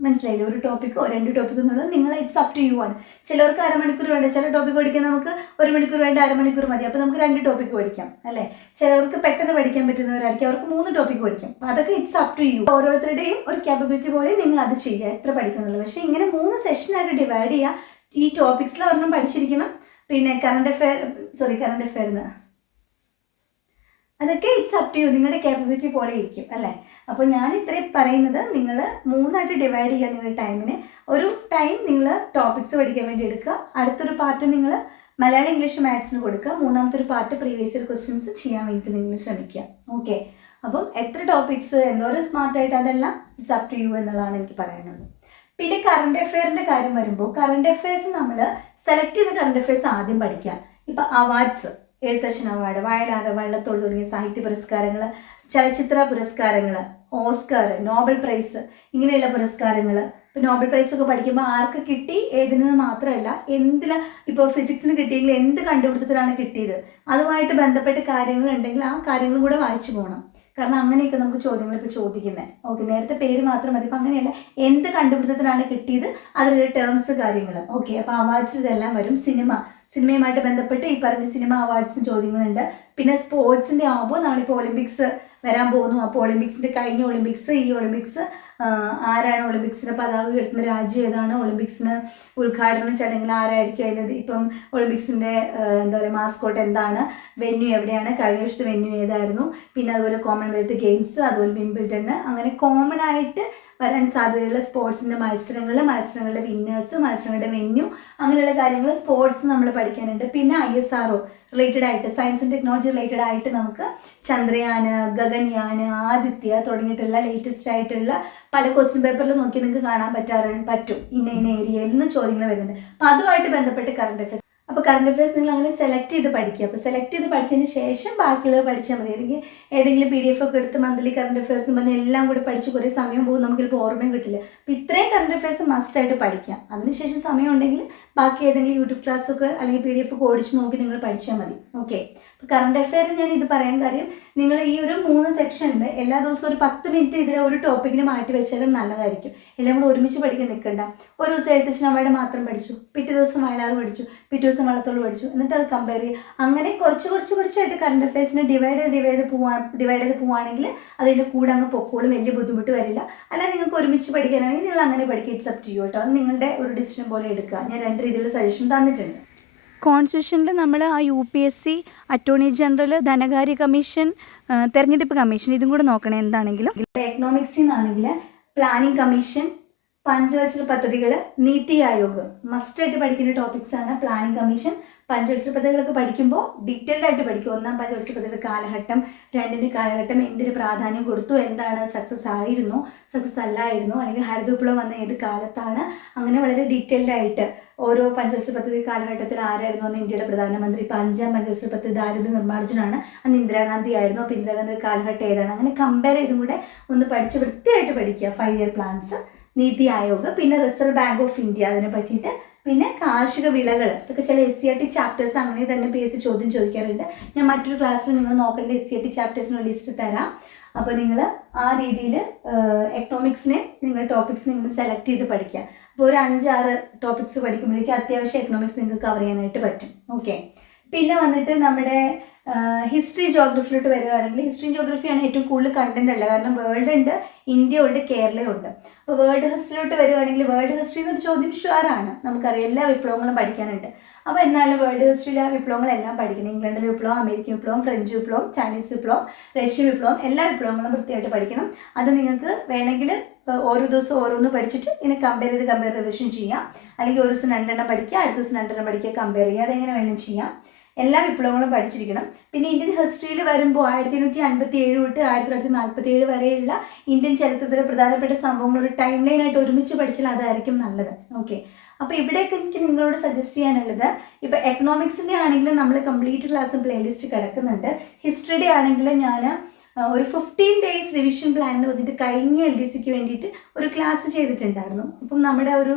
മനസ്സിലായില്ലേ? ഒരു ടോപ്പിക്കോ 2 ടോപ്പിക്കോ എന്നുള്ളത് നിങ്ങൾ ഇറ്റ്സ് അപ് ടു യു ആണ്. ചിലർക്ക് 1/2 മണിക്കൂർ വേണ്ട, ചില ടോപ്പിക്ക് പഠിക്കാൻ നമുക്ക് 1 മണിക്കൂർ വേണ്ട, 1/2 മണിക്കൂർ മതി. അപ്പോൾ നമുക്ക് 2 ടോപ്പിക്ക് പഠിക്കാം, അല്ലേ? ചിലർക്ക് പെട്ടെന്ന് പഠിക്കാൻ പറ്റുന്നവരായിരിക്കും, അവർക്ക് 3 ടോപ്പിക്ക് പഠിക്കാം. അപ്പോൾ അതൊക്കെ ഇറ്റ്സ് അപ് ടു യു. ഓരോരുത്തരുടെയും ഒരു ക്യാപ്പബിലിറ്റി പോലെ നിങ്ങൾ അത് ചെയ്യുക, എത്ര പഠിക്കുന്നുള്ളൂ. പക്ഷേ ഇങ്ങനെ 3 സെഷനായിട്ട് ഡിവൈഡ് ചെയ്യുക. ഈ ടോപ്പിക്സിൽ ഒരെണ്ണം പഠിച്ചിരിക്കണം. പിന്നെ കറണ്ട് അഫെയർ അതൊക്കെ ഇറ്റ്സ് അപ് ടു യു, നിങ്ങളുടെ ക്യാപ്പബിലിറ്റി പോലെ ഇരിക്കും, അല്ലേ? അപ്പോൾ ഞാൻ ഇത്രയും പറയുന്നത്, നിങ്ങൾ 3 ആയിട്ട് ഡിവൈഡ് ചെയ്യുക നിങ്ങളുടെ ടൈമിന്. ഒരു ടൈം നിങ്ങൾ ടോപ്പിക്സ് പഠിക്കാൻ വേണ്ടി എടുക്കുക. അടുത്തൊരു പാർട്ട് നിങ്ങൾ മലയാളം, ഇംഗ്ലീഷ്, മാത്സിന് കൊടുക്കുക. 3ാമത്തെ ഒരു പാർട്ട് പ്രീവിയസ് ഇയർ ക്വസ്റ്റ്യൻസ് ചെയ്യാൻ വേണ്ടിയിട്ട് നിങ്ങൾ ശ്രമിക്കുക. ഓക്കെ, അപ്പം എത്ര ടോപ്പിക്സ്, എന്തോരം സ്മാർട്ടായിട്ട്, അതെല്ലാം ഇറ്റ്സ് അപ് ടു യു എന്നുള്ളതാണ് എനിക്ക് പറയാനുള്ളത്. പിന്നെ കറണ്ട് അഫെയറിൻ്റെ കാര്യം വരുമ്പോൾ, കറണ്ട് അഫെയർസ് നമ്മൾ സെലക്ട് ചെയ്ത കറണ്ട് അഫെയർസ് ആദ്യം പഠിക്കുക. ഇപ്പം അവാർഡ്സ്, എഴുത്തച്ഛൻ അവാർഡ്, വയലാർ, വള്ളത്തോൾ തുടങ്ങിയ സാഹിത്യ പുരസ്കാരങ്ങൾ, ചലച്ചിത്ര പുരസ്കാരങ്ങൾ, ഓസ്കാർ, നോബൽ പ്രൈസ്, ഇങ്ങനെയുള്ള പുരസ്കാരങ്ങൾ. ഇപ്പോൾ നോബൽ പ്രൈസൊക്കെ പഠിക്കുമ്പോൾ ആർക്ക് കിട്ടി ഏതിനെന്ന് മാത്രമല്ല, ഇപ്പോൾ ഫിസിക്സിന് കിട്ടിയെങ്കിൽ എന്ത് കണ്ടുപിടുത്തത്തിലാണ് കിട്ടിയത്, അതുമായിട്ട് ബന്ധപ്പെട്ട കാര്യങ്ങളുണ്ടെങ്കിൽ ആ കാര്യങ്ങളും കൂടെ വായിച്ചു പോകണം. കാരണം അങ്ങനെയൊക്കെ നമുക്ക് ചോദ്യങ്ങൾ ഇപ്പോൾ ചോദിക്കുന്നത്. ഓക്കെ, നേരത്തെ പേര് മാത്രം മതി. ഇപ്പം അങ്ങനെയല്ല, എന്ത് കണ്ടുപിടുത്തത്തിലാണ് കിട്ടിയത്, അതിലുള്ള ടേംസ്, കാര്യങ്ങൾ. ഓക്കെ, അപ്പോൾ അവാർഡ്സ് ഇതെല്ലാം വരും. സിനിമയുമായിട്ട് ബന്ധപ്പെട്ട് ഈ പറഞ്ഞ സിനിമ അവാർഡ്സും ചോദ്യങ്ങളുണ്ട്. പിന്നെ സ്പോർട്സിൻ്റെ ആകുമ്പോൾ നമ്മളിപ്പോൾ ഒളിമ്പിക്സ് വരാൻ പോകുന്നു. അപ്പോൾ ഒളിമ്പിക്സിൻ്റെ കഴിഞ്ഞ ഒളിമ്പിക്സ്, ഈ ഒളിമ്പിക്സ് ആരാണ് ഒളിമ്പിക്സിന് പതാക ഉയർത്തുന്ന രാജ്യം ഏതാണ്, ഒളിമ്പിക്സിന് ഉദ്ഘാടന ചടങ്ങിൽ ആരായിരിക്കും അതിനത്, ഇപ്പം ഒളിമ്പിക്സിൻ്റെ എന്താ പറയുക മാസ്കോട്ട് എന്താണ്, വെന്യൂ എവിടെയാണ്, കഴിഞ്ഞ വർഷത്തെ വെന്യൂ ഏതായിരുന്നു, പിന്നെ അതുപോലെ കോമൺവെൽത്ത് ഗെയിംസ്, അതുപോലെ വിംബിൾഡണ്, അങ്ങനെ കോമൺ ആയിട്ട് വരാൻ സാധ്യതയുള്ള സ്പോർട്സിൻ്റെ മത്സരങ്ങളുടെ വിന്നേഴ്സ്, മത്സരങ്ങളുടെ വെന്യൂ, അങ്ങനെയുള്ള കാര്യങ്ങൾ സ്പോർട്സ് നമ്മൾ പഠിക്കാനുണ്ട്. പിന്നെ ISRO റിലേറ്റഡ് ആയിട്ട് സയൻസ് ആൻഡ് ടെക്നോളജി റിലേറ്റഡ് ആയിട്ട് നമുക്ക് ചന്ദ്രയാന്, ഗഗൻയാന്, ആദിത്യ തുടങ്ങിയിട്ടുള്ള ലേറ്റസ്റ്റ് ആയിട്ടുള്ള പല ക്വസ്റ്റ്യൻ പേപ്പറിൽ നോക്കി നിങ്ങൾക്ക് കാണാൻ പറ്റും ഇന്ന ഏരിയയിൽ നിന്ന് ചോദ്യങ്ങൾ വരുന്നുണ്ട്. അപ്പോൾ അതുമായിട്ട് ബന്ധപ്പെട്ട് കറണ്ട് അഫയേഴ്സ്. അപ്പോൾ കറണ്ട് അഫയേഴ്സ് നിങ്ങൾ അങ്ങനെ സെലക്ട് ചെയ്ത് പഠിക്കുക. അപ്പോൾ സെലക്ട് ചെയ്ത് പഠിച്ചതിന് ശേഷം ബാക്കിയുള്ളത് പഠിച്ചാൽ മതി. അല്ലെങ്കിൽ ഏതെങ്കിലും PDF ഒക്കെ എടുത്ത് മന്ത്ലി കറണ്ട് അഫയേഴ്സ് എന്ന് പറഞ്ഞാൽ എല്ലാം കൂടി പഠിച്ച് കുറേ സമയം പോകും, നമുക്ക് ഇപ്പോൾ ഓർമ്മയും കിട്ടില്ല. അപ്പോൾ ഇത്രയും കറണ്ട് അഫയേഴ്സ് മസ്റ്റായിട്ട് പഠിക്കാം. അതിനുശേഷം സമയം ഉണ്ടെങ്കിൽ ബാക്കി ഏതെങ്കിലും യൂട്യൂബ് ക്ലാസ്സൊക്കെ അല്ലെങ്കിൽ PDF ഒക്കെ ഓടിച്ച് നോക്കി നിങ്ങൾ പഠിച്ചാൽ മതി. ഓക്കെ. അപ്പോൾ കറണ്ട് അഫെയർ ഞാൻ ഇത് പറയാൻ കാര്യം, നിങ്ങൾ ഈ ഒരു 3 സെക്ഷനുണ്ട്, എല്ലാ ദിവസവും ഒരു 10 മിനിറ്റ് ഇതിലെ ഒരു ടോപ്പിക്കിന് മാറ്റി വെച്ചാലും നല്ലതായിരിക്കും. എല്ലാം കൂടെ ഒരുമിച്ച് പഠിക്കാൻ നിൽക്കണ്ട. ഒരു ദിവസം എഴുത്തച്ഛനമ്മയുടെ മാത്രം പഠിച്ചു, പിറ്റേ ദിവസം വയലാർ പഠിച്ചു, പിറ്റേ ദിവസം വള്ളത്തോൾ പഠിച്ചു, എന്നിട്ട് അത് കമ്പയർ ചെയ്യും. അങ്ങനെ കുറച്ചായിട്ട് കറണ്ട് അഫയേഴ്സിനെ ഡിവൈഡ് ചെയ്ത് പോവുകയാണെങ്കിൽ അതിൻ്റെ കൂടെ അങ്ങ് പൊക്കോളും, വലിയ ബുദ്ധിമുട്ട് വരില്ല. അല്ലാതെ നിങ്ങൾക്ക് ഒരുമിച്ച് പഠിക്കാനാണെങ്കിൽ നിങ്ങൾ അങ്ങനെ പഠിക്കുക. ഇറ്റ്സ് അപ് ടു യു കേട്ടോ. അത് നിങ്ങളുടെ ഒരു ഡിസിഷൻ പോലെ എടുക്കുക. ഞാൻ 2 രീതിയിലുള്ള സജഷൻ തന്നിട്ടുണ്ട്. കോൺസ്റ്റിറ്റ്യൂഷനിൽ നമ്മൾ ആ UPSC, അറ്റോർണി ജനറൽ, ധനകാര്യ കമ്മീഷൻ, തെരഞ്ഞെടുപ്പ് കമ്മീഷൻ ഇതും കൂടെ നോക്കണേ എന്താണെങ്കിലും. എക്കണോമിക്സിൽ നിന്നാണെങ്കിൽ പ്ലാനിംഗ് കമ്മീഷൻ, പഞ്ചവത്സര പദ്ധതികൾ, നീതി ആയോഗ് മസ്റ്റായിട്ട് പഠിക്കുന്ന ടോപ്പിക്സാണ്. പ്ലാനിംഗ് കമ്മീഷൻ, പഞ്ചവത്സര പദ്ധതികളൊക്കെ പഠിക്കുമ്പോൾ ഡീറ്റെയിൽഡ് ആയിട്ട് പഠിക്കും. 1-ാം പഞ്ചവത്സര പദ്ധതിയുടെ കാലഘട്ടം, 2ന്റെ കാലഘട്ടം, എന്തിന് പ്രാധാന്യം കൊടുത്തു, എന്താണ് സക്സസ് ആയിരുന്നു, സക്സസ് അല്ലായിരുന്നു, അല്ലെങ്കിൽ ഹരിത വിപ്ലവം വന്ന ഏത് കാലത്താണ്, അങ്ങനെ വളരെ ഡീറ്റെയിൽഡ് ആയിട്ട് ഓരോ പഞ്ചവത്സര പദ്ധതി കാലഘട്ടത്തിൽ ആരായിരുന്നു അന്ന് ഇന്ത്യയുടെ പ്രധാനമന്ത്രി. ഇപ്പോൾ 5-ാം പഞ്ചവത്സര പദ്ധതി ദാരിദ്ര്യ നിർമ്മാർജ്ജനമാണ്, അന്ന് ഇന്ദിരാഗാന്ധി ആയിരുന്നു. അപ്പോൾ ഇന്ദിരാഗാന്ധി കാലഘട്ടം ഏതാണ്, അങ്ങനെ കമ്പയർ ചെയ്തും കൂടെ ഒന്ന് പഠിച്ച് വൃത്തിയായിട്ട് പഠിക്കുക. 5 ഇയർ പ്ലാൻസ്, നീതി ആയോഗ്, പിന്നെ റിസർവ് ബാങ്ക് ഓഫ് ഇന്ത്യ അതിനെ പറ്റിയിട്ട്, പിന്നെ കാർഷിക വിളകൾ, ഇതൊക്കെ ചില SCRT ചാപ്റ്റേഴ്സ് അങ്ങനെ തന്നെ PSC ചോദ്യം ചോദിക്കാറുണ്ട്. ഞാൻ മറ്റൊരു ക്ലാസ്സിൽ നിങ്ങൾ നോക്കേണ്ട SCRT ചാപ്റ്റേഴ്സിനുള്ള ലിസ്റ്റ് തരാം. അപ്പോൾ നിങ്ങൾ ആ രീതിയിൽ എക്കണോമിക്സിനെ നിങ്ങൾ ടോപ്പിക്സ് നിങ്ങൾ സെലക്ട് ചെയ്ത് പഠിക്കുക. അപ്പോൾ ഒരു 5-6 ടോപ്പിക്സ് പഠിക്കുമ്പോഴേക്കും അത്യാവശ്യം എക്കണോമിക്സ് നിങ്ങൾക്ക് കവർ ചെയ്യാനായിട്ട് പറ്റും. ഓക്കെ. പിന്നെ വന്നിട്ട് നമ്മുടെ ഹിസ്റ്ററി ജോഗ്രഫിയിലോട്ട് വരികയാണെങ്കിൽ, ഹിസ്റ്ററി ജോഗ്രഫിയാണ് ഏറ്റവും കൂടുതൽ കണ്ടന്റ് ഉള്ളത്. കാരണം വേൾഡ് ഉണ്ട്, ഇന്ത്യ ഉണ്ട്, കേരളം ഉണ്ട്. അപ്പോൾ വേൾഡ് ഹിസ്റ്ററിയിലോട്ട് വരികയാണെങ്കിൽ, വേൾഡ് ഹിസ്റ്ററി എന്നൊരു ചോദ്യം ഷുവറാണ്, നമുക്കറിയാം എല്ലാ വിപ്ലവങ്ങളും പഠിക്കാനുണ്ട്. അപ്പോൾ എന്നാലും വേൾഡ് ഹിസ്റ്ററിയിലെ വിപ്ലവങ്ങളെല്ലാം പഠിക്കണം. ഇംഗ്ലണ്ടിലെ വിപ്ലവം, അമേരിക്കൻ വിപ്ലവം, ഫ്രഞ്ച് വിപ്ലവം, ചൈനീസ് വിപ്ലവം, റഷ്യൻ വിപ്ലവം, എല്ലാ വിപ്ലവങ്ങളും വൃത്തിയായിട്ട് പഠിക്കണം. അത് നിങ്ങൾക്ക് വേണമെങ്കിൽ ഓരോ ദിവസം ഓരോന്ന് പഠിച്ചിട്ട് ഇങ്ങനെ കമ്പയർ റിവിഷൻ ചെയ്യാം. അല്ലെങ്കിൽ ഒരു ദിവസം 2 എണ്ണം പഠിക്കുക, അടുത്ത ദിവസം 2 എണ്ണം പഠിക്കുക, കമ്പയർ ചെയ്യുക. അതെങ്ങനെ വേണം ചെയ്യാം. എല്ലാ വിപ്ലവങ്ങളും പഠിച്ചിരിക്കണം. പിന്നെ ഇന്ത്യൻ ഹിസ്റ്ററിയിൽ വരുമ്പോൾ 1857 തൊട്ട് 1947 വരെയുള്ള ഇന്ത്യൻ ചരിത്രത്തിലെ പ്രധാനപ്പെട്ട സംഭവങ്ങൾ ഒരു ടൈം ലൈനായിട്ട് ഒരുമിച്ച് പഠിച്ചാൽ അതായിരിക്കും നല്ലത്. ഓക്കെ. അപ്പോൾ ഇവിടെയൊക്കെ എനിക്ക് നിങ്ങളോട് സജസ്റ്റ് ചെയ്യാനുള്ളത്, ഇപ്പോൾ എക്കണോമിക്സിൻ്റെ ആണെങ്കിലും നമ്മൾ കംപ്ലീറ്റ് ക്ലാസ് പ്ലേലിസ്റ്റ് കിടക്കുന്നുണ്ട്. ഹിസ്റ്ററിയുടെ ആണെങ്കിൽ ഞാൻ ഒരു 15 days റിവിഷൻ പ്ലാൻ എന്ന് പറഞ്ഞിട്ട് കഴിഞ്ഞ LDCക്ക് വേണ്ടിയിട്ട് ഒരു ക്ലാസ് ചെയ്തിട്ടുണ്ടായിരുന്നു. അപ്പം നമ്മുടെ ഒരു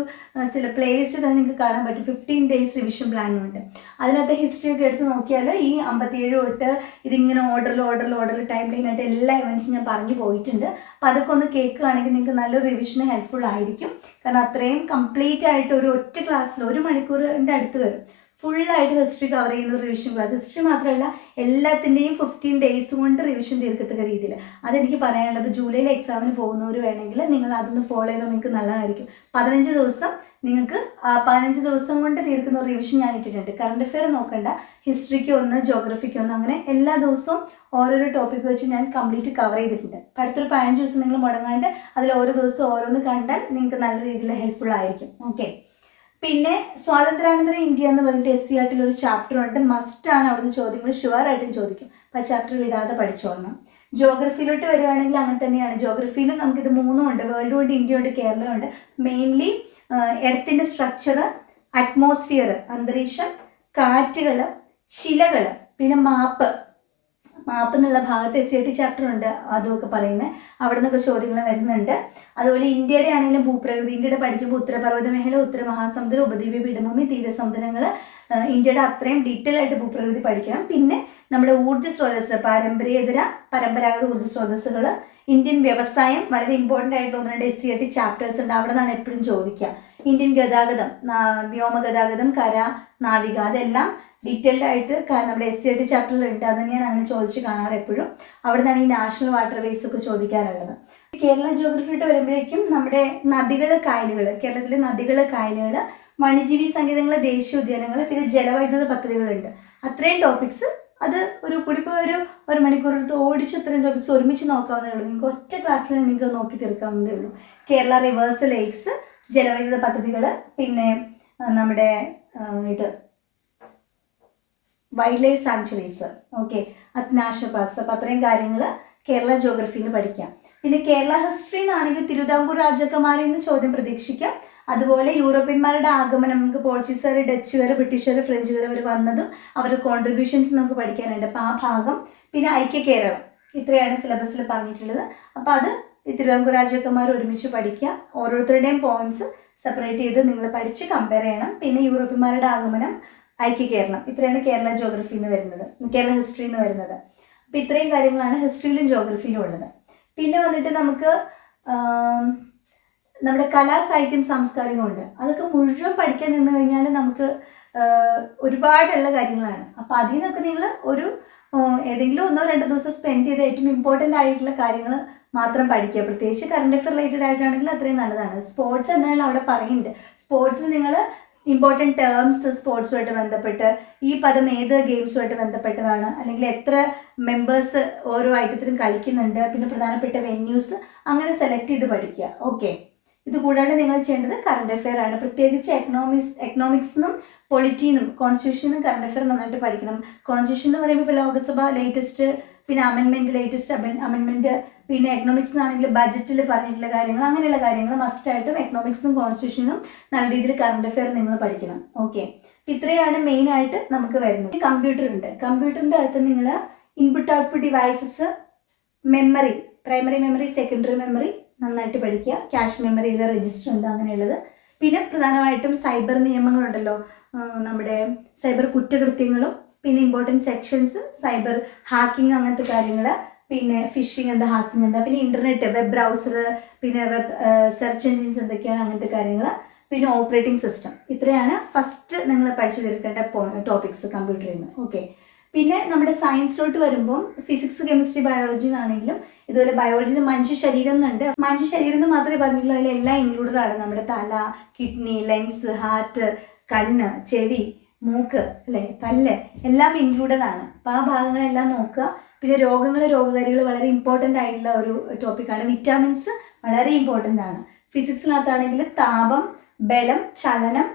പ്ലേലിസ്റ്റ് തന്നെ നിങ്ങൾക്ക് കാണാൻ പറ്റും. 15 days റിവിഷൻ പ്ലാനുണ്ട്. അതിനകത്ത് ഹിസ്റ്ററിയൊക്കെ എടുത്ത് നോക്കിയാൽ ഈ 57 തൊട്ട് ഇതിങ്ങനെ ഓർഡറിൽ ടൈം ലൈനായിട്ട് എല്ലാ ഇവൻറ്റ്സും ഞാൻ പറഞ്ഞു പോയിട്ടുണ്ട്. അപ്പോൾ അതൊക്കെ ഒന്ന് കേൾക്കുകയാണെങ്കിൽ നിങ്ങൾക്ക് നല്ലൊരു റിവിഷന് ഹെൽപ്ഫുൾ ആയിരിക്കും. കാരണം അത്രയും കംപ്ലീറ്റ് ആയിട്ട് ഒരു ഒറ്റ ക്ലാസ്സിൽ 1 മണിക്കൂറിൻ്റെ അടുത്ത് വരും ഫുള്ളായിട്ട് ഹിസ്റ്ററി കവർ ചെയ്യുന്ന ഒരു റിവിഷൻ ക്ലാസ്. ഹിസ്റ്ററി മാത്രമല്ല എല്ലാത്തിൻ്റെയും 15 days കൊണ്ട് റിവിഷൻ തീർക്കത്തക്ക രീതിയിൽ. അതെനിക്ക് പറയാനുള്ളത്. ജൂലൈയിൽ എക്സാമിന് പോകുന്നവർ വേണമെങ്കിൽ നിങ്ങൾ അതൊന്ന് ഫോളോ ചെയ്താൽ നിങ്ങൾക്ക് നല്ലതായിരിക്കും. 15 ദിവസം നിങ്ങൾക്ക് 15 ദിവസം കൊണ്ട് തീർക്കുന്ന ഒരു റിവിഷൻ ഞാൻ ഇട്ടിട്ടുണ്ട്. കറണ്ട് അഫെയർ നോക്കണ്ട, ഹിസ്റ്ററിക്ക് 1, ജോഗ്രഫിക്ക് 1, അങ്ങനെ എല്ലാ ദിവസവും ഓരോരോ ടോപ്പിക്ക് വെച്ച് ഞാൻ കംപ്ലീറ്റ് കവർ ചെയ്തിട്ടുണ്ട്. അപ്പോൾ അടുത്തൊരു 15 ദിവസം നിങ്ങൾ മുടങ്ങാണ്ട് അതിൽ ഓരോ ദിവസം ഓരോന്ന് കണ്ടാൽ നിങ്ങൾക്ക് നല്ല രീതിയിൽ ഹെൽപ്ഫുൾ ആയിരിക്കും. ഓക്കെ. പിന്നെ സ്വാതന്ത്ര്യാനന്തര ഇന്ത്യ എന്ന് പറഞ്ഞിട്ട് SCRTയിൽ ഒരു ചാപ്റ്റർ ഉണ്ട്. മസ്റ്റാണ്, അവിടുന്ന് ചോദ്യങ്ങൾ ഷുവറായിട്ടും ചോദിക്കും. അപ്പോൾ ആ ചാപ്റ്റർ വിടാതെ പഠിച്ചോളണം. ജോഗ്രഫിയിലോട്ട് വരികയാണെങ്കിൽ അങ്ങനെ തന്നെയാണ്. ജോഗ്രഫിയിലും നമുക്കിത് 3 ഉണ്ട്. വേൾഡും ഉണ്ട്, ഇന്ത്യ ഉണ്ട്, കേരളം ഉണ്ട്. മെയിൻലി എർത്തിൻ്റെ സ്ട്രക്ചർ, അറ്റ്മോസ്ഫിയർ അന്തരീക്ഷം, കാറ്റുകൾ, ശിലകൾ, പിന്നെ മാപ്പ് എന്നുള്ള ഭാഗത്ത് SCRT ചാപ്റ്റർ ഉണ്ട്. അതുമൊക്കെ പറയുന്നത് അവിടെ നിന്നൊക്കെ ചോദ്യങ്ങൾ വരുന്നുണ്ട്. അതുപോലെ ഇന്ത്യയുടെ ആണെങ്കിലും ഭൂപ്രകൃതി, ഇന്ത്യയുടെ പഠിക്കുമ്പോൾ ഉത്തരപർവ്വത മേഖല, ഉത്തരമഹാസമുദ്രം, ഉപദ്വീപ പീഠഭൂമി, തീരസമുദ്രങ്ങൾ, ഇന്ത്യയുടെ അത്രയും ഡീറ്റെയിൽ ആയിട്ട് ഭൂപ്രകൃതി പഠിക്കണം. പിന്നെ നമ്മുടെ ഊർജ്ജ സ്രോതസ്സ്, പരമ്പരാഗത ഊർജ്ജ സ്രോതസ്സുകൾ, ഇന്ത്യൻ വ്യവസായം, വളരെ ഇമ്പോർട്ടൻ്റ് ആയിട്ടുള്ള 1-2 SCRT ചാപ്റ്റേഴ്സ് ഉണ്ട്. അവിടെ നിന്നാണ് എപ്പോഴും ചോദിക്കുക. ഇന്ത്യൻ ഗതാഗതം, വ്യോമഗതാഗതം, കര, നാവിക, അതെല്ലാം ഡീറ്റെയിൽഡ് ആയിട്ട് നമ്മുടെ SCRT ചാപ്റ്ററിലുണ്ട്. അത് തന്നെയാണ് അങ്ങനെ ചോദിച്ച് കാണാറ് എപ്പോഴും. അവിടെ നിന്നാണ് ഈ നാഷണൽ വാട്ടർ വേസ് ഒക്കെ ചോദിക്കാറുള്ളത്. കേരള ജോഗ്രഫിയിട്ട് വരുമ്പോഴേക്കും നമ്മുടെ നദികൾ, കായലുകൾ, കേരളത്തിലെ നദികൾ, കായലുകൾ, വന്യജീവി സങ്കേതങ്ങൾ, ദേശീയോദ്യാനങ്ങൾ, പിന്നെ ജലവൈദ്യുത പദ്ധതികളുണ്ട്. അത്രയും ടോപ്പിക്സ്. അത് ഒരു കൂടിപ്പോൾ ഒരു മണിക്കൂർ എടുത്ത് ഓടിച്ച് അത്രയും ടോപ്പിക്സ് ഒരുമിച്ച് നോക്കാവുന്നതേ ഉള്ളൂ. നിങ്ങൾക്ക് ഒറ്റ ക്ലാസ്സിൽ നിങ്ങൾക്ക് നോക്കി തീർക്കാവുന്നതേ ഉള്ളൂ. കേരള റിവേഴ്സ്, ലേക്സ്, ജലവൈദ്യുത പദ്ധതികൾ, പിന്നെ നമ്മുടെ ഇത് wild life sanctuaries, okay, national parks. അപ്പോൾ അത്രയും കാര്യങ്ങൾ കേരള ജോഗ്രഫിയിൽ നിന്ന് പഠിക്കാം. പിന്നെ കേരള ഹിസ്റ്ററി എന്നാണെങ്കിൽ തിരുവിതാംകൂർ രാജാക്കന്മാരിൽ നിന്ന് ചോദ്യം പ്രതീക്ഷിക്കാം. അതുപോലെ യൂറോപ്യന്മാരുടെ ആഗമനം, നമുക്ക് പോർച്ചുഗീസുകാർ, ഡച്ചുകാർ, ബ്രിട്ടീഷുകാർ, ഫ്രഞ്ചുകാർ അവർ വന്നതും അവരുടെ കോൺട്രിബ്യൂഷൻസ് നമുക്ക് പഠിക്കാനുണ്ട്. അപ്പോൾ ആ ഭാഗം. പിന്നെ ഐക്യ കേരളം, ഇത്രയാണ് സിലബസിൽ പറഞ്ഞിട്ടുള്ളത്. അപ്പോൾ അത് തിരുവിതാംകൂർ രാജാക്കന്മാർ ഒരുമിച്ച് പഠിക്കുക. ഓരോരുത്തരുടെയും പോയിന്റ്സ് സെപ്പറേറ്റ് ചെയ്ത് നിങ്ങൾ പഠിച്ച് കമ്പയർ ചെയ്യണം. പിന്നെ യൂറോപ്യന്മാരുടെ ആഗമനം, ഐക്യ കേരളം, ഇത്രയാണ് കേരള ജോഗ്രഫിയിൽ നിന്ന് വരുന്നത്, കേരള ഹിസ്റ്ററിയിൽ നിന്ന് വരുന്നത്. അപ്പോൾ ഇത്രയും കാര്യങ്ങളാണ് ഹിസ്റ്ററിയിലും ജോഗ്രഫിയിലും ഉള്ളത്. പിന്നെ വന്നിട്ട് നമുക്ക് നമ്മുടെ കലാ, സാഹിത്യം, സാംസ്കാരികമുണ്ട്. അതൊക്കെ മുഴുവൻ പഠിക്കാൻ നിന്ന് കഴിഞ്ഞാൽ നമുക്ക് ഒരുപാടുള്ള കാര്യങ്ങളാണ്. അപ്പോൾ അതിൽ നിന്നൊക്കെ നിങ്ങൾ ഏതെങ്കിലും 1-2 ദിവസം സ്പെൻഡ് ചെയ്ത് ഏറ്റവും ഇമ്പോർട്ടൻ്റ് ആയിട്ടുള്ള കാര്യങ്ങൾ മാത്രം പഠിക്കുക. പ്രത്യേകിച്ച് കറണ്ട് അഫെയർ റിലേറ്റഡ് ആയിട്ടാണെങ്കിൽ അത്രയും നല്ലതാണ്. സ്പോർട്സ് എന്തായാലും അവിടെ പറയുന്നുണ്ട്. സ്പോർട്സിൽ നിങ്ങൾ ഇമ്പോർട്ടൻറ്റ് ടേംസ്, സ്പോർട്സുമായിട്ട് ബന്ധപ്പെട്ട് ഈ പദം ഏത് ഗെയിംസുമായിട്ട് ബന്ധപ്പെട്ടതാണ്, അല്ലെങ്കിൽ എത്ര മെമ്പേഴ്സ് ഓരോ ഐറ്റത്തിലും കളിക്കുന്നുണ്ട്, പിന്നെ പ്രധാനപ്പെട്ട വെന്യൂസ്, അങ്ങനെ സെലക്ട് ചെയ്ത് പഠിക്കുക. ഓക്കെ. ഇത് കൂടാതെ നിങ്ങൾ ചെയ്യേണ്ടത് കറണ്ട് അഫെയർ ആണ്. പ്രത്യേകിച്ച് എക്കണോമിക്സിനും പൊളിറ്റിനും കോൺസ്റ്റിറ്റ്യൂഷനും കറണ്ട് അഫെയർ നന്നായിട്ട് പഠിക്കണം. കോൺസ്റ്റിറ്റ്യൂഷൻ എന്ന് പറയുമ്പോൾ ഇപ്പോൾ ലോകസഭ ലേറ്റസ്റ്റ്, പിന്നെ ലേറ്റസ്റ്റ് അമെൻമെൻറ്റ്, പിന്നെ എക്കണോമിക്സ് ആണെങ്കിൽ ബജറ്റിൽ പറഞ്ഞിട്ടുള്ള കാര്യങ്ങൾ, അങ്ങനെയുള്ള കാര്യങ്ങൾ മസ്റ്റായിട്ടും എക്കണോമിക്സും കോൺസ്റ്റിറ്റ്യൂഷനും നല്ല രീതിയിൽ കറണ്ട് അഫെയർ നിങ്ങൾ പഠിക്കണം. ഓക്കെ. ഇത്രയാണ് മെയിനായിട്ട് നമുക്ക് വരുന്നത്. കമ്പ്യൂട്ടർ ഉണ്ട്. കമ്പ്യൂട്ടറിൻ്റെ അകത്ത് നിങ്ങൾ input output devices, memory, primary memory, secondary memory നന്നായിട്ട് പഠിക്കുക. ക്യാഷ് മെമ്മറി, ചെയ്ത രജിസ്റ്റർ ഉണ്ട്, അങ്ങനെയുള്ളത്. പിന്നെ പ്രധാനമായിട്ടും സൈബർ നിയമങ്ങളുണ്ടല്ലോ, നമ്മുടെ സൈബർ കുറ്റകൃത്യങ്ങളും, പിന്നെ ഇമ്പോർട്ടൻറ്റ് സെക്ഷൻസ്, സൈബർ ഹാക്കിംഗ്, അങ്ങനത്തെ കാര്യങ്ങൾ, പിന്നെ ഫിഷിംഗ് എന്താ, ഹാക്കിംഗ് എന്താ, പിന്നെ ഇൻ്റർനെറ്റ്, വെബ് ബ്രൗസർ, പിന്നെ വെബ് സെർച്ച് എൻജിൻസ് എന്തൊക്കെയാണ്, അങ്ങനത്തെ കാര്യങ്ങൾ, പിന്നെ ഓപ്പറേറ്റിംഗ് സിസ്റ്റം. ഇത്രയാണ് ഫസ്റ്റ് നിങ്ങൾ പഠിച്ചു തീർക്കേണ്ട ടോപ്പിക്സ് കമ്പ്യൂട്ടറിൽ നിന്ന്. ഓക്കെ. പിന്നെ നമ്മുടെ സയൻസിലോട്ട് വരുമ്പോൾ ഫിസിക്സ്, കെമിസ്ട്രി, ബയോളജി എന്നാണെങ്കിലും ഇതുപോലെ ബയോളജിയിൽ മനുഷ്യ ശരീരം എന്നുണ്ട്. മനുഷ്യ ശരീരം എന്ന് മാത്രമേ പറഞ്ഞുള്ളൂ, അതിൽ എല്ലാം ഇൻക്ലൂഡഡ് ആണ്. നമ്മുടെ തല, കിഡ്നി, ലെൻസ്, ഹാർട്ട്, കണ്ണ്, ചെവി, മൂക്ക്, അല്ലേ, പല്ല്, എല്ലാം ഇൻക്ലൂഡഡ് ആണ്. അപ്പോൾ ആ ഭാഗങ്ങളെല്ലാം നോക്കുക. പിന്നെ രോഗകാരികൾ വളരെ ഇമ്പോർട്ടൻ്റ് ആയിട്ടുള്ള ഒരു ടോപ്പിക്കാണ്. വിറ്റാമിൻസ് വളരെ ഇമ്പോർട്ടൻ്റ് ആണ്. ഫിസിക്സിനകത്താണെങ്കിൽ താപം, ബലം, ചലനം,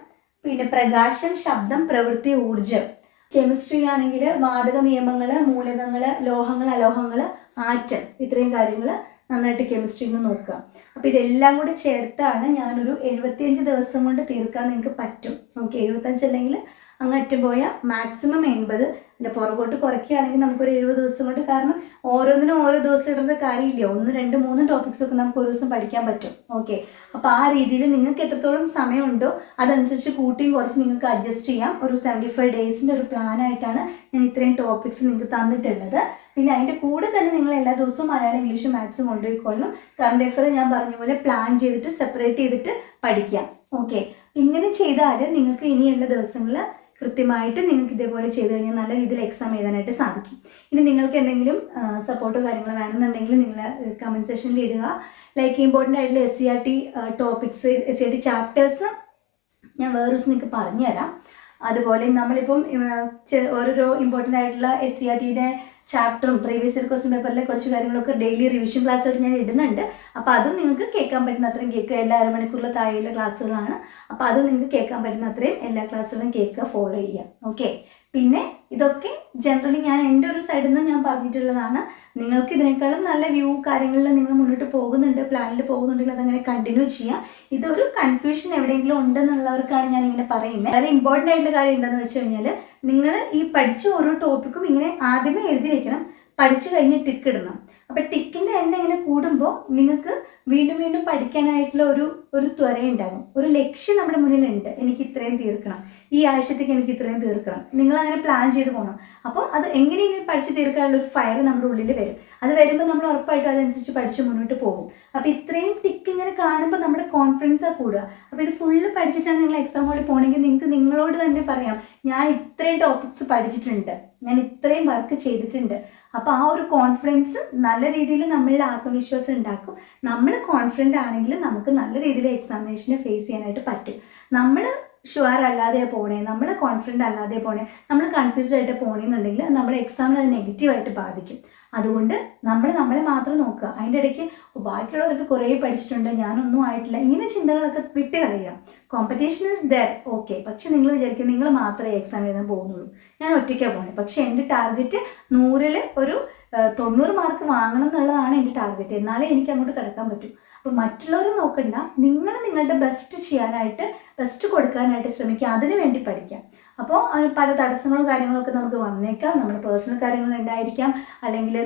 പിന്നെ പ്രകാശം, ശബ്ദം, പ്രവൃത്തി, ഊർജം. കെമിസ്ട്രി ആണെങ്കിൽ വാതക നിയമങ്ങൾ, മൂലകങ്ങൾ, ലോഹങ്ങൾ, അലോഹങ്ങൾ, ആറ്റം, ഇത്രയും കാര്യങ്ങൾ നന്നായിട്ട് കെമിസ്ട്രിയിൽ നിന്ന് നോക്കുക. അപ്പോൾ ഇതെല്ലാം കൂടി ചേർത്താണ് ഞാനൊരു 75 ദിവസം കൊണ്ട് തീർക്കാൻ നിങ്ങൾക്ക് പറ്റും. ഓക്കെ. 75 അല്ലെങ്കിൽ അങ്ങറ്റം പോയാൽ മാക്സിമം 80, അല്ല പുറകോട്ട് കുറയ്ക്കുകയാണെങ്കിൽ നമുക്കൊരു 70 ദിവസം കൊണ്ട്. കാരണം ഓരോന്നിനും ഓരോ ദിവസം ഇടേണ്ട കാര്യമില്ല. 1, 2, 3 ടോപ്പിക്സൊക്കെ നമുക്ക് ഒരു ദിവസം പഠിക്കാൻ പറ്റും. ഓക്കെ. അപ്പോൾ ആ രീതിയിൽ നിങ്ങൾക്ക് എത്രത്തോളം സമയമുണ്ടോ അതനുസരിച്ച് കൂട്ടിയും കുറച്ച് നിങ്ങൾക്ക് അഡ്ജസ്റ്റ് ചെയ്യാം. ഒരു 75 ഡേയ്സിൻ്റെ ഒരു പ്ലാനായിട്ടാണ് ഞാൻ ഇത്രയും ടോപ്പിക്സ് നിങ്ങൾക്ക് തന്നിട്ടുള്ളത്. പിന്നെ അതിൻ്റെ കൂടെ തന്നെ നിങ്ങൾ എല്ലാ ദിവസവും മലയാളം, ഇംഗ്ലീഷ്, മാത്സും കൊണ്ടുപോയിക്കൊള്ളണം. കറണ്ട് അഫെയർ ഞാൻ പറഞ്ഞ പോലെ പ്ലാൻ ചെയ്തിട്ട് സെപ്പറേറ്റ് ചെയ്തിട്ട് പഠിക്കാം. ഓക്കെ. ഇങ്ങനെ ചെയ്താൽ നിങ്ങൾക്ക് ഇനിയുള്ള ദിവസങ്ങളിൽ കൃത്യമായിട്ട് നിങ്ങൾക്ക് ഇതേപോലെ ചെയ്ത് കഴിഞ്ഞാൽ നല്ല രീതിയിൽ എക്സാം എഴുതാനായിട്ട് സാധിക്കും. ഇനി നിങ്ങൾക്ക് എന്തെങ്കിലും സപ്പോർട്ടോ കാര്യങ്ങളോ വേണമെന്നുണ്ടെങ്കിൽ നിങ്ങൾ കമൻറ്റ് സെക്ഷനിൽ ഇടുക. ലൈക്ക് ഇമ്പോർട്ടൻ്റ് ആയിട്ടുള്ള SCERT ടോപ്പിക്സ്, SCERT ചാപ്റ്റേഴ്സ് ഞാൻ വേറെ ദിവസം നിങ്ങൾക്ക് പറഞ്ഞുതരാം. അതുപോലെ നമ്മളിപ്പം ഓരോരോ ഇമ്പോർട്ടൻ്റ് ആയിട്ടുള്ള SCERTയുടെ ചാപ്റ്ററും പ്രീവിയസ് ഇയർ ക്വസ്റ്റ്യൻ പേപ്പറിലെ കുറച്ച് കാര്യങ്ങളൊക്കെ ഡെയിലി റിവിഷൻ ക്ലാസ് ആയിട്ട് ഞാൻ ഇടുന്നുണ്ട്. അപ്പോൾ അതും നിങ്ങൾക്ക് കേൾക്കാൻ പറ്റുന്ന അത്രയും കേൾക്കുക. എല്ലാ അരമണിക്കൂറിൽ താഴെയുള്ള ക്ലാസ്സുകളാണ്. അപ്പോൾ അതും നിങ്ങൾക്ക് കേൾക്കാൻ പറ്റുന്ന അത്രയും എല്ലാ ക്ലാസ്സുകളും കേൾക്കുക, ഫോളോ ചെയ്യുക. ഓക്കെ. പിന്നെ ഇതൊക്കെ ജനറലി ഞാൻ എൻ്റെ ഒരു സൈഡിൽ നിന്ന് ഞാൻ പറഞ്ഞിട്ടുള്ളതാണ്. നിങ്ങൾക്ക് ഇതിനേക്കാളും നല്ല വ്യൂ കാര്യങ്ങളിൽ നിങ്ങൾ മുന്നോട്ട് പോകുന്നുണ്ട്, പ്ലാനിൽ പോകുന്നുണ്ടെങ്കിൽ അതങ്ങനെ കണ്ടിന്യൂ ചെയ്യാം. ഇതൊരു കൺഫ്യൂഷൻ എവിടെയെങ്കിലും ഉണ്ടെന്നുള്ളവർക്കാണ് ഞാൻ ഇങ്ങനെ പറയുന്നത്. വളരെ ഇമ്പോർട്ടൻ്റ് ആയിട്ടുള്ള കാര്യം എന്താണെന്ന് വെച്ച് കഴിഞ്ഞാൽ നിങ്ങൾ ഈ പഠിച്ച ഓരോ ടോപ്പിക്കും ഇങ്ങനെ ആദ്യമേ എഴുതി വെക്കണം. പഠിച്ചു കഴിഞ്ഞ് ടിക്ക് ഇടണം. അപ്പോൾ ടിക്കിൻ്റെ എണ്ണം ഇങ്ങനെ കൂടുമ്പോൾ നിങ്ങൾക്ക് വീണ്ടും വീണ്ടും പഠിക്കാനായിട്ടുള്ള ഒരു ത്വരയുണ്ടാകും. ഒരു ലക്ഷ്യം നമ്മുടെ മുന്നിലുണ്ട്, എനിക്ക് ഇത്രയും തീർക്കണം. ഈ ആഴ്ചത്തേക്ക് എനിക്ക് ഇത്രയും തീർക്കണം, നിങ്ങളങ്ങനെ പ്ലാൻ ചെയ്ത് പോകണം. അപ്പോൾ അത് എങ്ങനെയെങ്കിലും പഠിച്ച് തീർക്കാനുള്ള ഒരു ഫയർ നമ്മുടെ ഉള്ളിൽ വരും. അത് വരുമ്പോൾ നമ്മൾ ഉറപ്പായിട്ടും അതനുസരിച്ച് പഠിച്ച് മുന്നോട്ട് പോകും. അപ്പോൾ ഇത്രയും ടിക്ക് ഇങ്ങനെ കാണുമ്പോൾ നമ്മുടെ കോൺഫിഡൻസാണ് കൂടുക. അപ്പോൾ ഇത് ഫുള്ള് പഠിച്ചിട്ടാണ് നിങ്ങൾ എക്സാം ഹോളിൽ പോകണമെങ്കിൽ നിങ്ങൾക്ക് നിങ്ങളോട് തന്നെ പറയാം, ഞാൻ ഇത്രയും ടോപ്പിക്സ് പഠിച്ചിട്ടുണ്ട്, ഞാൻ ഇത്രയും വർക്ക് ചെയ്തിട്ടുണ്ട്. അപ്പോൾ ആ ഒരു കോൺഫിഡൻസ് നല്ല രീതിയിൽ നമ്മളിൽ ആത്മവിശ്വാസം ഉണ്ടാക്കും. നമ്മൾ കോൺഫിഡൻ്റ് ആണെങ്കിൽ നമുക്ക് നല്ല രീതിയിൽ എക്സാമിനേഷനെ ഫേസ് ചെയ്യാനായിട്ട് പറ്റും. നമ്മൾ ഷുവർ അല്ലാതെ പോണേ, നമ്മൾ കോൺഫിഡൻ്റ് അല്ലാതെ പോണേ, നമ്മൾ കൺഫ്യൂസ്ഡ് ആയിട്ട് പോകണമെന്നുണ്ടെങ്കിൽ നമ്മുടെ എക്സാമിന് അത് നെഗറ്റീവായിട്ട് ബാധിക്കും. അതുകൊണ്ട് നമ്മളെ മാത്രം നോക്കുക. അതിൻ്റെ ഇടയ്ക്ക് ബാക്കിയുള്ളവരൊക്കെ കുറേ പഠിച്ചിട്ടുണ്ട്, ഞാനൊന്നും ആയിട്ടില്ല, ഇങ്ങനെ ചിന്തകളൊക്കെ വിട്ട് കളയുക. Competition is there, okay. പക്ഷെ നിങ്ങൾ വിചാരിക്കുക നിങ്ങൾ മാത്രമേ എക്സാം എഴുതാൻ പോകുന്നുള്ളൂ, ഞാൻ ഒറ്റയ്ക്കാണ് പോകുന്നത്. പക്ഷേ എൻ്റെ ടാർഗറ്റ് 100-ൽ ഒരു 90 മാർക്ക് വാങ്ങണം എന്നുള്ളതാണ് എൻ്റെ ടാർഗറ്റ്. എന്നാലേ എനിക്ക് അങ്ങോട്ട് കിടക്കാൻ പറ്റും. അപ്പോൾ മറ്റുള്ളവർ നോക്കണ്ട, നിങ്ങൾ നിങ്ങളുടെ ബെസ്റ്റ് ചെയ്യാനായിട്ട്, ബെസ്റ്റ് കൊടുക്കാനായിട്ട് ശ്രമിക്കുക, അതിനു വേണ്ടി പഠിക്കാം. അപ്പോൾ പല തടസ്സങ്ങളും കാര്യങ്ങളൊക്കെ നമുക്ക് വന്നേക്കാം, നമ്മുടെ പേഴ്സണൽ കാര്യങ്ങൾ ഉണ്ടായിരിക്കാം, അല്ലെങ്കിൽ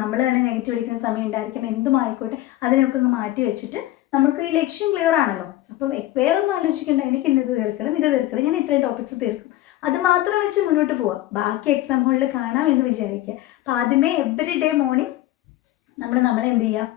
നമ്മൾ തന്നെ നെഗറ്റീവ് അടിക്കുന്ന സമയം ഉണ്ടായിരിക്കാം, എന്തുമായിക്കോട്ടെ അതിനൊക്കെ ഒന്ന് മാറ്റി വെച്ചിട്ട് നമുക്ക് ഈ ലക്ഷ്യം ക്ലിയർ ആണല്ലോ. അപ്പം വേറെ ഒന്നും ആലോചിക്കേണ്ട, എനിക്ക് ഇന്നത് തീർക്കണം, ഇത് തീർക്കണം, ഞാൻ ഇത്രയും ടോപ്പിക്സ് തീർക്കും, അത് മാത്രം വെച്ച് മുന്നോട്ട് പോവാം. ബാക്കി എക്സാം ഹോളിൽ കാണാം എന്ന് വിചാരിക്കുക. അപ്പോൾ ആദ്യമേ എവറി ഡേ മോർണിംഗ് നമ്മളെ എന്ത് ചെയ്യുക,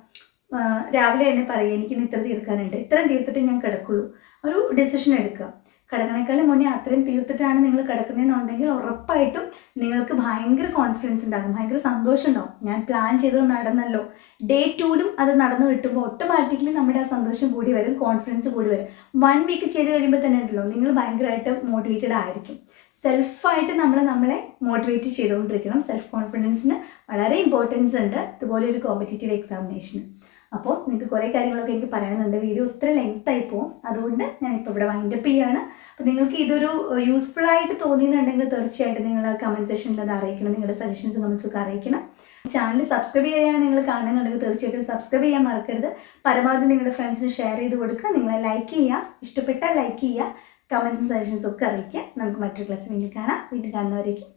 രാവിലെ തന്നെ പറയുക, എനിക്കിന്ന് ഇത്ര തീർക്കാനുണ്ട്, ഇത്രയും തീർത്തിട്ട് ഞാൻ കിടക്കുള്ളൂ, ഒരു ഡിസിഷൻ എടുക്കുക. കിടക്കണേക്കാളും മുന്നേ അത്രയും തീർത്തിട്ടാണ് നിങ്ങൾ കിടക്കുന്നതെന്നുണ്ടെങ്കിൽ ഉറപ്പായിട്ടും നിങ്ങൾക്ക് ഭയങ്കര കോൺഫിഡൻസ് ഉണ്ടാകും, ഭയങ്കര സന്തോഷം ഉണ്ടാവും. ഞാൻ പ്ലാൻ ചെയ്തത് നടന്നല്ലോ. ഡേ 2-ലും അത് നടന്നു കിട്ടുമ്പോൾ ഓട്ടോമാറ്റിക്കലി നമ്മുടെ ആ സന്തോഷം കൂടി വരും, കോൺഫിഡൻസ് കൂടി വരും. 1 വീക്ക് ചെയ്ത് കഴിയുമ്പോൾ തന്നെ ഉണ്ടല്ലോ നിങ്ങൾ ഭയങ്കരമായിട്ട് മോട്ടിവേറ്റഡ് ആയിരിക്കും. സെൽഫായിട്ട് നമ്മളെ മോട്ടിവേറ്റ് ചെയ്തുകൊണ്ടിരിക്കണം. സെൽഫ് കോൺഫിഡൻസിന് വളരെ ഇമ്പോർട്ടൻസ് ഉണ്ട് ഇതുപോലെ ഒരു കോമ്പറ്റേറ്റീവ് എക്സാമിനേഷന്. അപ്പോൾ നിങ്ങൾക്ക് കുറേ കാര്യങ്ങളൊക്കെ എനിക്ക് പറയാനുണ്ട്, വീഡിയോ ഒത്തിരി ലെങ്ത് ആയി പോകും, അതുകൊണ്ട് ഞാനിപ്പോൾ ഇവിടെ വൈൻഡപ്പ് ചെയ്യുകയാണ്. അപ്പോൾ നിങ്ങൾക്ക് ഇതൊരു യൂസ്ഫുൾ ആയിട്ട് തോന്നിയെന്നുണ്ടെങ്കിൽ തീർച്ചയായിട്ടും നിങ്ങൾ കമൻറ്റ് സെക്ഷനിൽ അത് അറിയിക്കണം, നിങ്ങളുടെ സജഷൻസ് കമൻസൊക്കെ അറിയിക്കണം. ചാനൽ സബ്സ്ക്രൈബ് ചെയ്യാൻ നിങ്ങൾ കാണുന്നുണ്ടെങ്കിൽ തീർച്ചയായിട്ടും സബ്സ്ക്രൈബ് ചെയ്യാൻ മറക്കരുത്. പരമാവധി നിങ്ങളുടെ ഫ്രണ്ട്സിന് ഷെയർ ചെയ്ത് കൊടുക്കുക, നിങ്ങളെ ലൈക്ക് ചെയ്യുക, ഇഷ്ടപ്പെട്ടാൽ ലൈക്ക് ചെയ്യുക, കമൻസും സജഷൻസും ഒക്കെ അറിയിക്കുക. നമുക്ക് മറ്റൊരു ക്ലാസ് വീണ്ടും കാണാം. വീണ്ടും കാണുന്നവരേക്കും